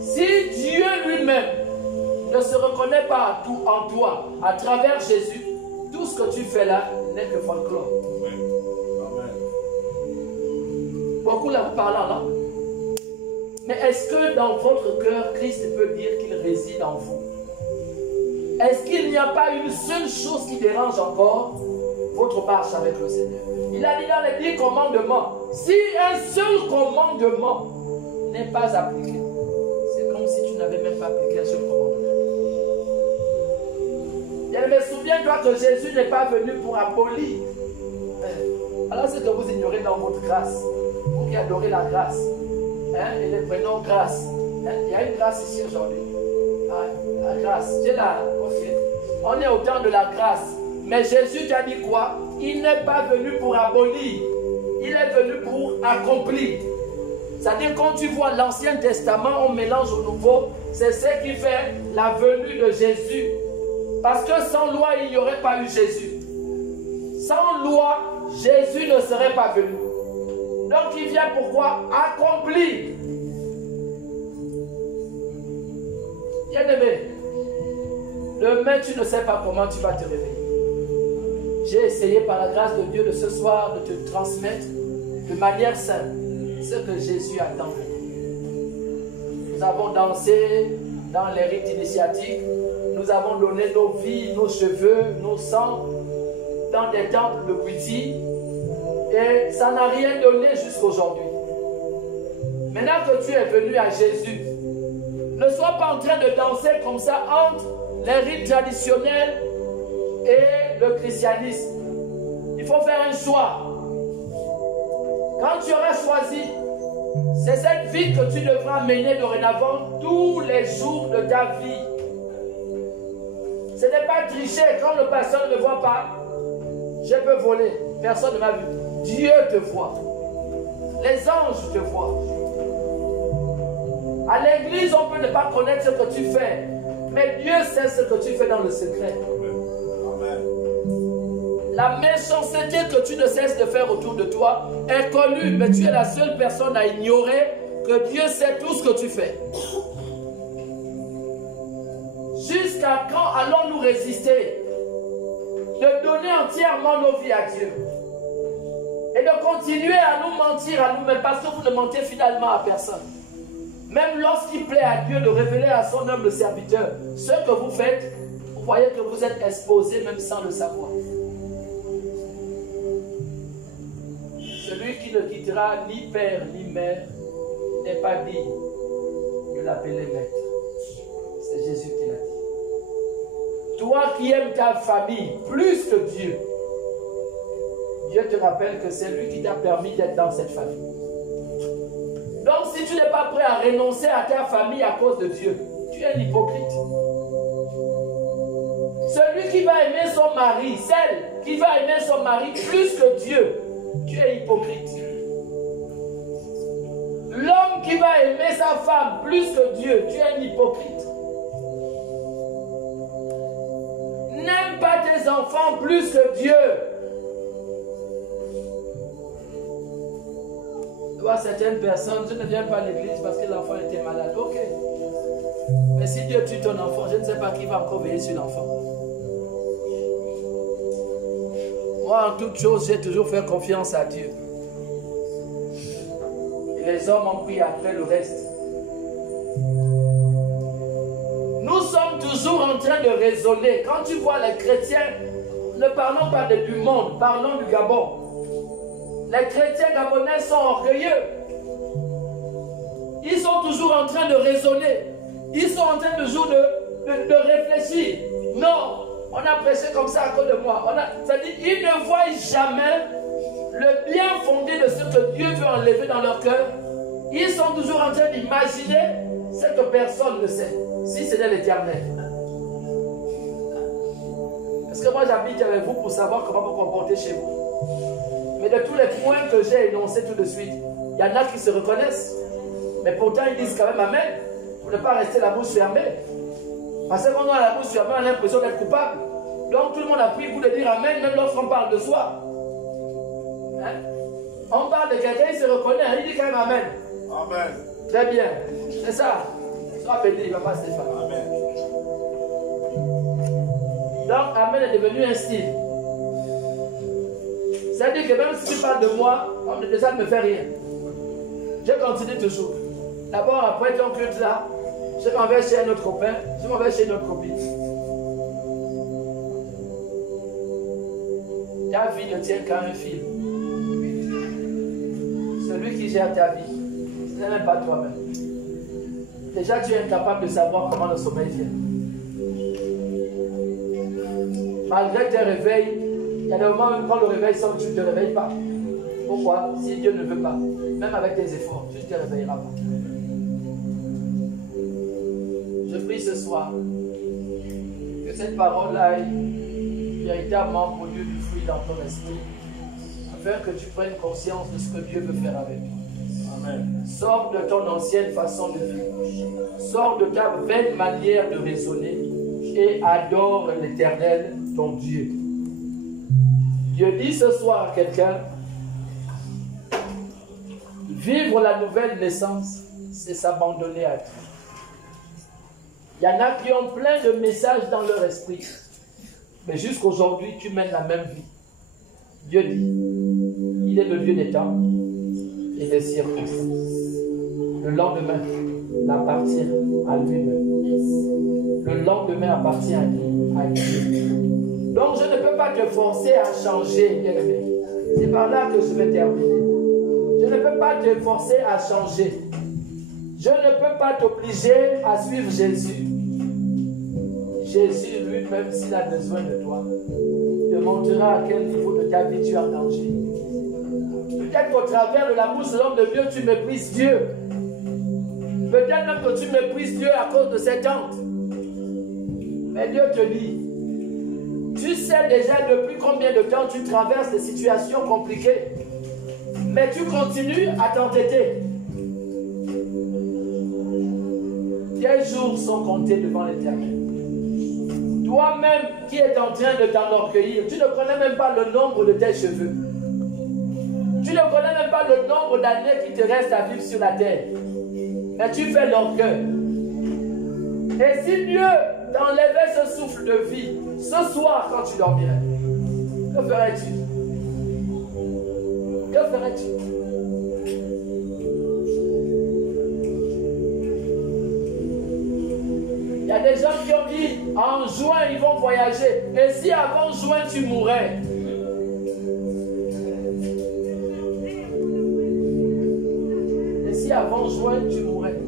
Si Dieu lui-même ne se reconnaît pas en toi, à travers Jésus, tout ce que tu fais là n'est que folklore. Amen. Beaucoup là vous parlent en langue. Mais est-ce que dans votre cœur, Christ peut dire qu'il réside en vous? Est-ce qu'il n'y a pas une seule chose qui dérange encore votre marche avec le Seigneur? Il a dit dans les 10 commandements, si un seul commandement n'est pas appliqué, c'est comme si tu n'avais même pas appliqué un seul commandement. Mais souviens-toi que Jésus n'est pas venu pour abolir. Alors c'est que vous ignorez dans votre grâce. Vous qui adorez la grâce. Et les prénoms grâce. Il y a une grâce ici aujourd'hui. La grâce. C'est là. Okay. On est au temps de la grâce. Mais Jésus t'a dit quoi? Il n'est pas venu pour abolir. Il est venu pour accomplir. C'est-à-dire quand tu vois l'Ancien Testament, on mélange au Nouveau. C'est ce qui fait la venue de Jésus. Parce que sans loi, il n'y aurait pas eu Jésus. Sans loi, Jésus ne serait pas venu. Donc il vient pourquoi? Accomplir. Bien-aimé, demain tu ne sais pas comment tu vas te réveiller. J'ai essayé par la grâce de Dieu de ce soir de te transmettre de manière simple ce que Jésus attend de nous. Nous avons dansé dans les rites initiatiques. Nous avons donné nos vies, nos cheveux, nos sangs dans des temples de Bouddhi. Et ça n'a rien donné jusqu'à aujourd'hui. Maintenant que tu es venu à Jésus, ne sois pas en train de danser comme ça entre les rites traditionnels et le christianisme. Il faut faire un choix. Quand tu auras choisi C'est cette vie que tu devras mener dorénavant tous les jours de ta vie. Ce n'est pas tricher, quand le pasteur ne me voit pas, je peux voler, personne ne m'a vu. Dieu te voit. Les anges te voient. À l'église, on peut ne pas connaître ce que tu fais, mais Dieu sait ce que tu fais dans le secret. Amen. La méchanceté que tu ne cesses de faire autour de toi est connue, mais tu es la seule personne à ignorer que Dieu sait tout ce que tu fais. Jusqu'à quand allons-nous résister de donner entièrement nos vies à Dieu et de continuer à nous mentir à nous-mêmes parce que vous ne mentez finalement à personne. Même lorsqu'il plaît à Dieu de révéler à son humble serviteur ce que vous faites, vous voyez que vous êtes exposé même sans le savoir. Celui qui ne quittera ni père ni mère n'est pas digne de l'appeler maître. C'est Jésus qui l'a dit. Toi qui aimes ta famille plus que Dieu, Dieu te rappelle que c'est lui qui t'a permis d'être dans cette famille. Donc si tu n'es pas prêt à renoncer à ta famille à cause de Dieu, tu es un hypocrite. Celui qui va aimer son mari, celle qui va aimer son mari plus que Dieu, tu es hypocrite. L'homme qui va aimer sa femme plus que Dieu, tu es un hypocrite. N'aime pas tes enfants plus que Dieu. Toi, certaines personnes, je ne viens pas à l'église parce que l'enfant était malade. Ok. Mais si Dieu tue ton enfant, je ne sais pas qui va encore veiller sur l'enfant. Moi, en toute chose, j'ai toujours fait confiance à Dieu. Et les hommes ont pris après le reste. Nous sommes toujours en train de raisonner. Quand tu vois les chrétiens, ne parlons pas du monde, parlons du Gabon. Les chrétiens gabonais sont orgueilleux. Ils sont toujours en train de raisonner. Ils sont en train toujours de réfléchir. Non, on a prêché comme ça à cause de moi. C'est-à-dire, ils ne voient jamais le bien fondé de ce que Dieu veut enlever dans leur cœur. Ils sont toujours en train d'imaginer ce que personne ne sait, si ce n'est l'Éternel. Parce que moi j'habite avec vous pour savoir comment vous comporter chez vous. Mais de tous les points que j'ai énoncés tout de suite, il y en a qui se reconnaissent. Mais pourtant ils disent quand même Amen, pour ne pas rester la bouche fermée. Parce que quand on a la bouche fermée, on a l'impression d'être coupable. Donc tout le monde a pris le goût de dire Amen, même lorsqu'on parle de soi. Hein? On parle de quelqu'un, il se reconnaît, il dit quand même Amen. Amen. Très bien, c'est ça. Sois béni, papa Stéphane. Amen. Donc Amen est devenu un style. C'est-à-dire que même si tu parles de moi, ça ne me fait rien. Je continue toujours. D'abord, après ton culte là, je m'en vais chez un autre copain, je m'en vais chez une autre copine. Ta vie ne tient qu'à un fil. Celui qui gère ta vie, ce n'est même pas toi-même. Déjà, tu es incapable de savoir comment le sommeil vient. Malgré tes réveils, il y a des moments même quand le réveil sonne, tu ne te réveilles pas. Pourquoi? Si Dieu ne veut pas, même avec tes efforts, tu ne te réveilleras pas. Je prie ce soir que cette parole-là ait véritablement produit du fruit dans ton esprit, afin que tu prennes conscience de ce que Dieu veut faire avec toi. Amen. Sors de ton ancienne façon de vivre. Sors de ta vaine manière de raisonner et adore l'Éternel, ton Dieu. Dieu dit ce soir à quelqu'un, vivre la nouvelle naissance, c'est s'abandonner à Dieu. Il y en a qui ont plein de messages dans leur esprit. Mais jusqu'aujourd'hui, tu mènes la même vie. Dieu dit, il est le Dieu des temps et des circonstances. Le lendemain appartient à lui-même. Le lendemain appartient à Dieu. Donc je ne peux pas te forcer à changer, bien-aimé. C'est par là que je vais terminer. Je ne peux pas te forcer à changer. Je ne peux pas t'obliger à suivre Jésus. Jésus lui-même, s'il a besoin de toi, te montrera à quel niveau de ta vie tu es en danger. Peut-être qu'au travers de la bouche de l'homme de Dieu, tu méprises Dieu. Peut-être même que tu méprises Dieu à cause de cette honte. Mais Dieu te dit, tu sais déjà depuis combien de temps tu traverses des situations compliquées. Mais tu continues à t'entêter. Tes jours sont comptés devant l'Éternel. Toi-même qui es en train de t'enorgueillir, tu ne connais même pas le nombre de tes cheveux. Tu ne connais même pas le nombre d'années qui te restent à vivre sur la terre. Mais tu fais l'orgueil. Et si Dieu t'enlevait ce souffle de vie, ce soir quand tu dormirais, que ferais-tu? Que ferais-tu? Il y a des gens qui ont dit, en juin, ils vont voyager. Et si avant juin, tu mourrais? Et si avant juin, tu mourrais?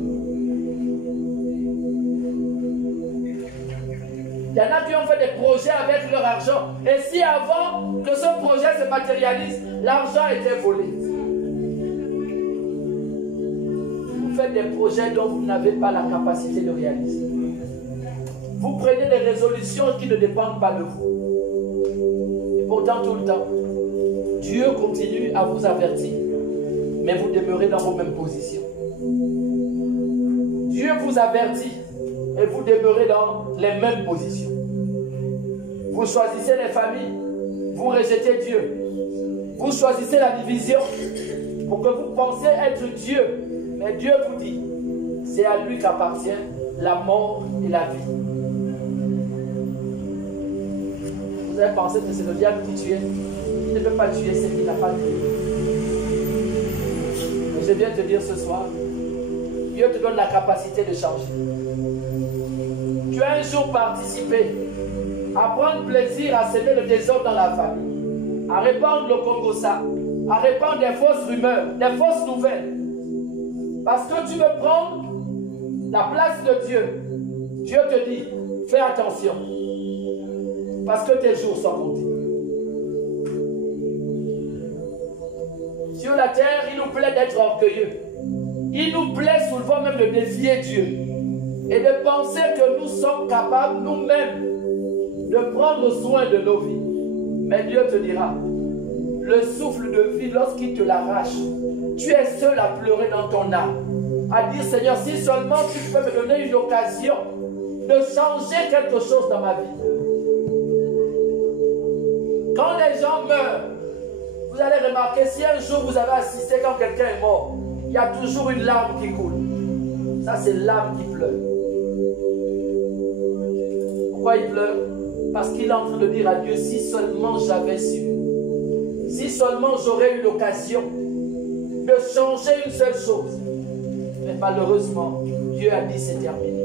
Il y en a qui ont fait des projets avec leur argent. Et si avant que ce projet se matérialise, l'argent était volé? Vous faites des projets dont vous n'avez pas la capacité de réaliser. Vous prenez des résolutions qui ne dépendent pas de vous. Et pourtant, tout le temps, Dieu continue à vous avertir. Mais vous demeurez dans vos mêmes positions. Dieu vous avertit. Et vous demeurez dans les mêmes positions. Vous choisissez les familles. Vous rejetez Dieu. Vous choisissez la division. Pour que vous pensiez être Dieu. Mais Dieu vous dit, c'est à lui qu'appartient la mort et la vie. Vous avez pensé que c'est le diable qui tue. Il ne peut pas tuer ce qu'il n'a pas tué. Mais je viens te dire ce soir, Dieu te donne la capacité de changer. Tu as un jour participé à prendre plaisir à semer le désordre dans la famille, à répandre le Congo-ça, à répandre des fausses rumeurs, des fausses nouvelles. Parce que tu veux prendre la place de Dieu. Dieu te dit, fais attention. Parce que tes jours sont comptés. Sur la terre, il nous plaît d'être orgueilleux. Il nous plaît souvent même de défier Dieu. Et de penser que nous sommes capables nous-mêmes de prendre soin de nos vies. Mais Dieu te dira, le souffle de vie, lorsqu'il te l'arrache, tu es seul à pleurer dans ton âme. À dire, Seigneur, si seulement tu peux me donner une occasion de changer quelque chose dans ma vie. Quand les gens meurent, vous allez remarquer, si un jour vous avez assisté quand quelqu'un est mort, il y a toujours une larme qui coule. Ça, c'est l'âme qui pleure. Pourquoi il pleure? Parce qu'il est en train de dire à Dieu, si seulement j'avais su, si seulement j'aurais eu l'occasion de changer une seule chose. Mais malheureusement, Dieu a dit c'est terminé.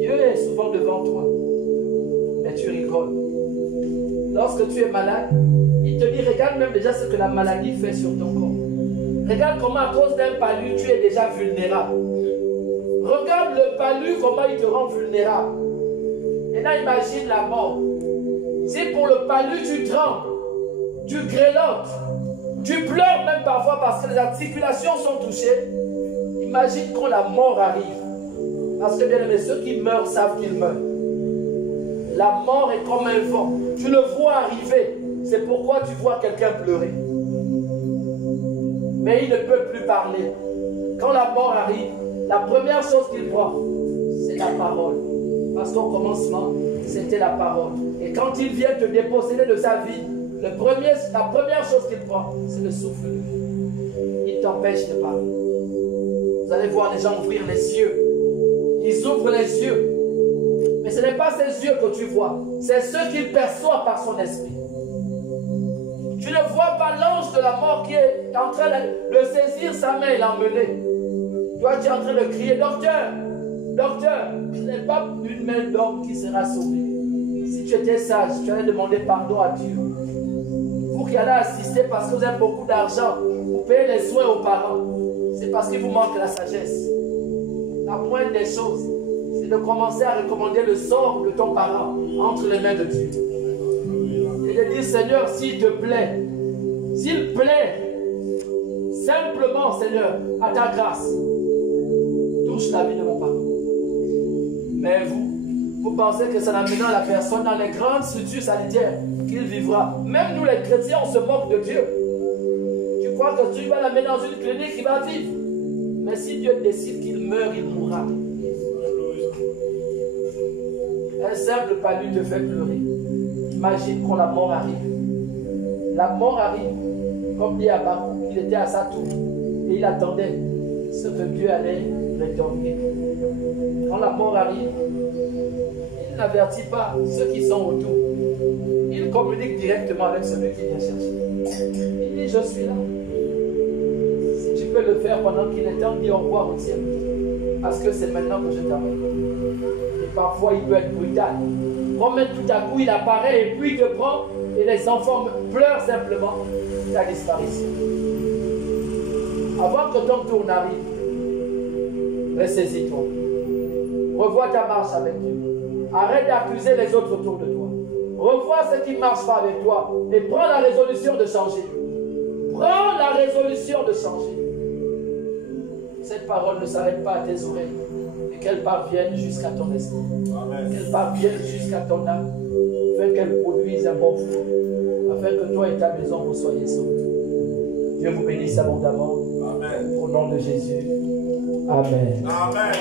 Dieu est souvent devant toi, mais tu rigoles. Lorsque tu es malade, il te dit, regarde même déjà ce que la maladie fait sur ton corps. Regarde comment à cause d'un palu, tu es déjà vulnérable. Regarde le palu, comment il te rend vulnérable. Et là, imagine la mort. Si pour le palu, tu trembles, tu grelottes, tu pleures même parfois parce que les articulations sont touchées, imagine quand la mort arrive. Parce que bien aimé, ceux qui meurent savent qu'ils meurent. La mort est comme un vent. Tu le vois arriver. C'est pourquoi tu vois quelqu'un pleurer. Mais il ne peut plus parler. Quand la mort arrive, la première chose qu'il prend, c'est la parole. Parce qu'au commencement, c'était la parole. Et quand il vient te déposséder de sa vie, la première chose qu'il prend, c'est le souffle de vie. Il t'empêche de parler. Vous allez voir les gens ouvrir les yeux. Ils ouvrent les yeux. Mais ce n'est pas ses yeux que tu vois. C'est ceux qu'il perçoit par son esprit. Tu ne vois pas l'ange de la mort qui est en train de saisir sa main et l'emmener. Toi, tu es en train de crier, docteur, docteur. Ce n'est pas une main d'homme qui sera sauvée. Si tu étais sage, tu allais demander pardon à Dieu. Vous qui allez assister parce que vous avez beaucoup d'argent, vous payez les soins aux parents. C'est parce qu'il vous manque la sagesse. La moindre des choses, c'est de commencer à recommander le sort de ton parent entre les mains de Dieu. Et de dire, Seigneur, s'il te plaît, s'il plaît, simplement, Seigneur, à ta grâce, touche la vie de mon papa. Mais vous pensez que c'est en amenant la personne dans les grandes structures sanitaires qu'il vivra. Même nous les chrétiens, on se moque de Dieu. Tu crois que tu vas l'amener dans une clinique, il va vivre. Mais si Dieu décide qu'il meurt, il mourra. Un simple palu te fait pleurer. Imagine quand la mort arrive. La mort arrive. Comme dit Abakou, il était à sa tour. Et il attendait ce que Dieu allait rétorquer. Quand la mort arrive, il n'avertit pas ceux qui sont autour. Il communique directement avec celui qui vient chercher. Il dit, je suis là. Si tu peux le faire pendant qu'il est temps, dis au revoir au ciel. Parce que c'est maintenant que je t'amène. Et parfois, il peut être brutal. Comme tout à coup, il apparaît et puis il te prend et les enfants pleurent simplement ta disparition. Avant que ton tour n'arrive, ressaisis-toi. Revois ta marche avec Dieu. Arrête d'accuser les autres autour de toi. Revois ce qui ne marche pas avec toi et prends la résolution de changer. Prends la résolution de changer. Cette parole ne s'arrête pas à tes oreilles, mais qu'elle parvienne jusqu'à ton esprit. Qu'elle parvienne jusqu'à ton âme, afin qu'elle produise un bon fruit, afin que toi et ta maison vous soyez sauvés. Dieu vous bénisse abondamment. Amen. Au nom de Jésus. Amen. Amen.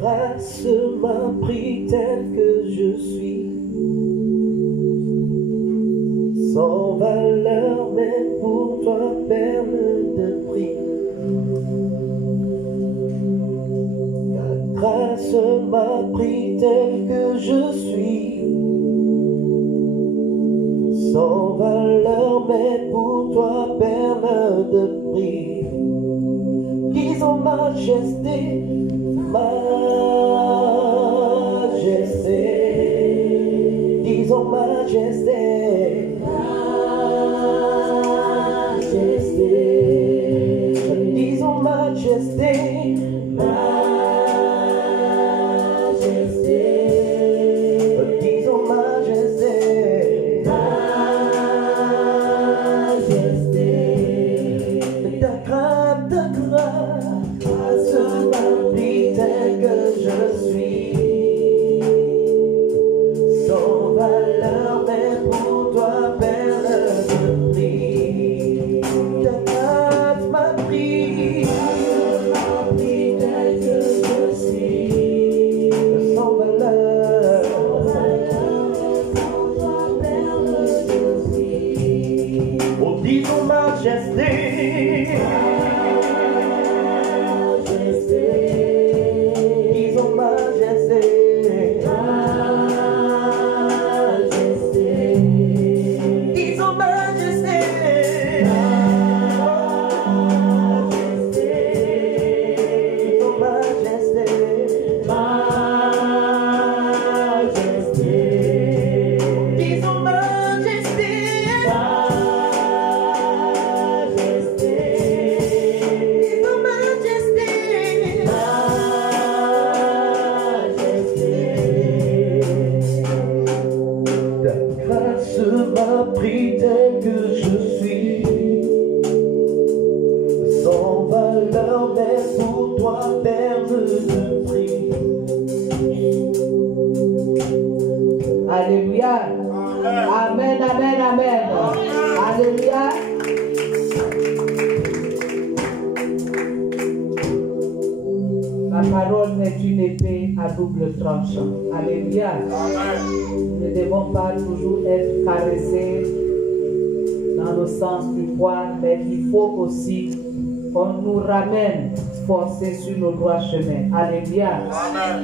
Grâce m'a pris tel que je suis, sans valeur, mais pour toi, perle de prix. Ta grâce m'a pris tel que je suis, sans valeur, mais pour toi, perle de prix. Disons majesté, majesté, disons majesté, majesté, disons majesté, majesté, disons majesté, majesté, ta grâce m'a pris tel que je suis, sans valeur, mais pour toi, perle de prix. Ta grâce m'a pris tel que je suis, sans valeur, pour toi, perle de prix. Oh, disons majesté, disons majesté, majesté, disons majesté, majesté, disons majesté, majesté, disons majesté, majesté, disons majesté, ta grâce m'a pris tel que je suis, sans valeur, mais pour toi, perle de prix. Alléluia. Amen, amen, amen. Alléluia. La parole est une épée à double tranchant. Alléluia. Nous ne devons pas toujours être caressés dans le sens du poil, mais il faut aussi qu'on nous ramène forcés sur nos droits chemins. Alléluia.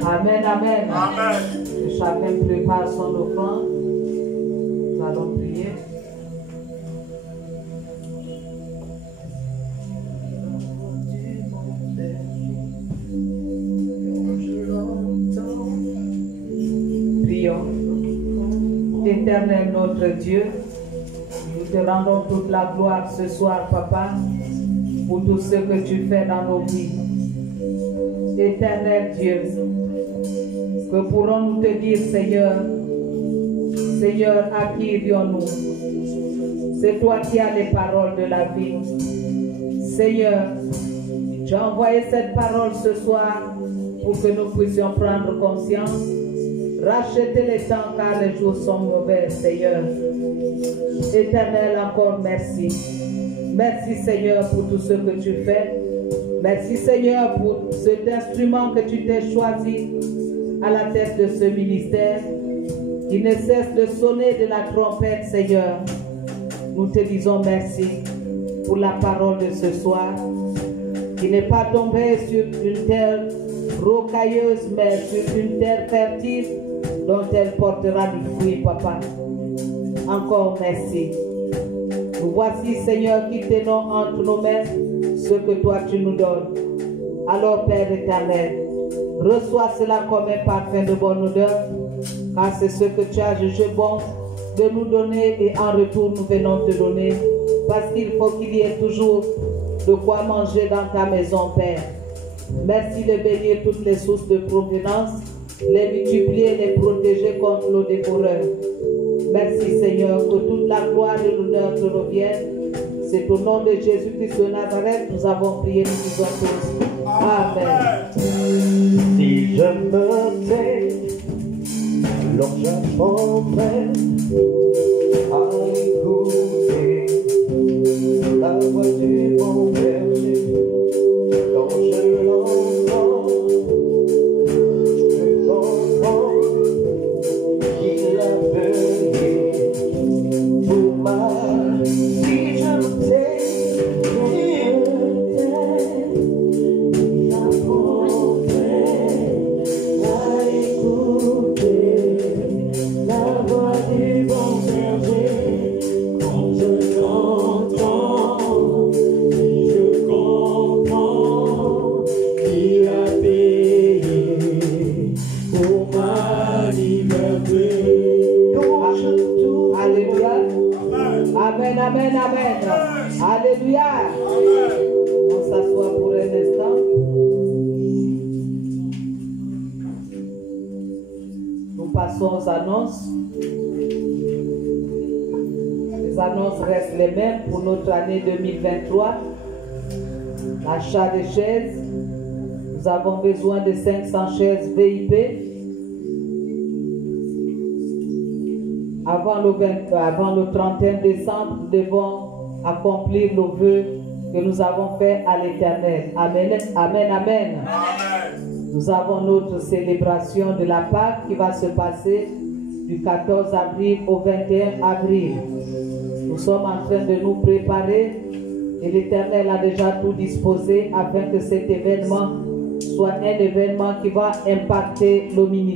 Amen, amen. Amen. Que chacun prépare son offrande. Nous allons prier. Prions. éternel notre Dieu, nous te rendons toute la gloire ce soir, Papa, pour tout ce que tu fais dans nos vies. Éternel Dieu, que pourrons-nous te dire, Seigneur? Seigneur, à qui irions-nous? C'est toi qui as les paroles de la vie. Seigneur, tu as envoyé cette parole ce soir pour que nous puissions prendre conscience, racheter les temps car les jours sont mauvais, Seigneur. Éternel, encore merci. Merci, Seigneur, pour tout ce que tu fais. Merci, Seigneur, pour cet instrument que tu t'es choisi à la tête de ce ministère, qui ne cesse de sonner de la trompette, Seigneur. Nous te disons merci pour la parole de ce soir, qui n'est pas tombée sur une terre rocailleuse, mais sur une terre fertile dont elle portera du fruit, Papa. Encore merci. Nous voici, Seigneur, qui tenons entre nos mains ce que toi tu nous donnes. Alors, Père éternel, reçois cela comme un parfum de bonne odeur, car c'est ce que tu as jugé bon de nous donner et en retour nous venons te donner, parce qu'il faut qu'il y ait toujours de quoi manger dans ta maison, Père. Merci de bénir toutes les sources de provenance, les multiplier, les protéger contre nos dévoreurs. Merci, Seigneur, que toute la gloire et l'honneur te reviennent. C'est au nom de Jésus-Christ de Nazareth, nous avons prié, nous disons tous. Amen. Si je me tais, alors j'apprendrai à écouter la voix du bon berger. Quand je l'entends, je comprends qu'il a venu pour moi. Si je me tais, Amen, amen, amen. Alléluia. On s'assoit pour un instant. Nous passons aux annonces. Les annonces restent les mêmes pour notre année 2023. L'achat des chaises. Nous avons besoin de 500 chaises VIP. Avant le 31 décembre, nous devons accomplir nos vœux que nous avons faits à l'Éternel. Amen, amen, amen. Nous avons notre célébration de la Pâque qui va se passer du 14 avril au 21 avril. Nous sommes en train de nous préparer et l'Éternel a déjà tout disposé afin que cet événement soit un événement qui va impacter le ministère.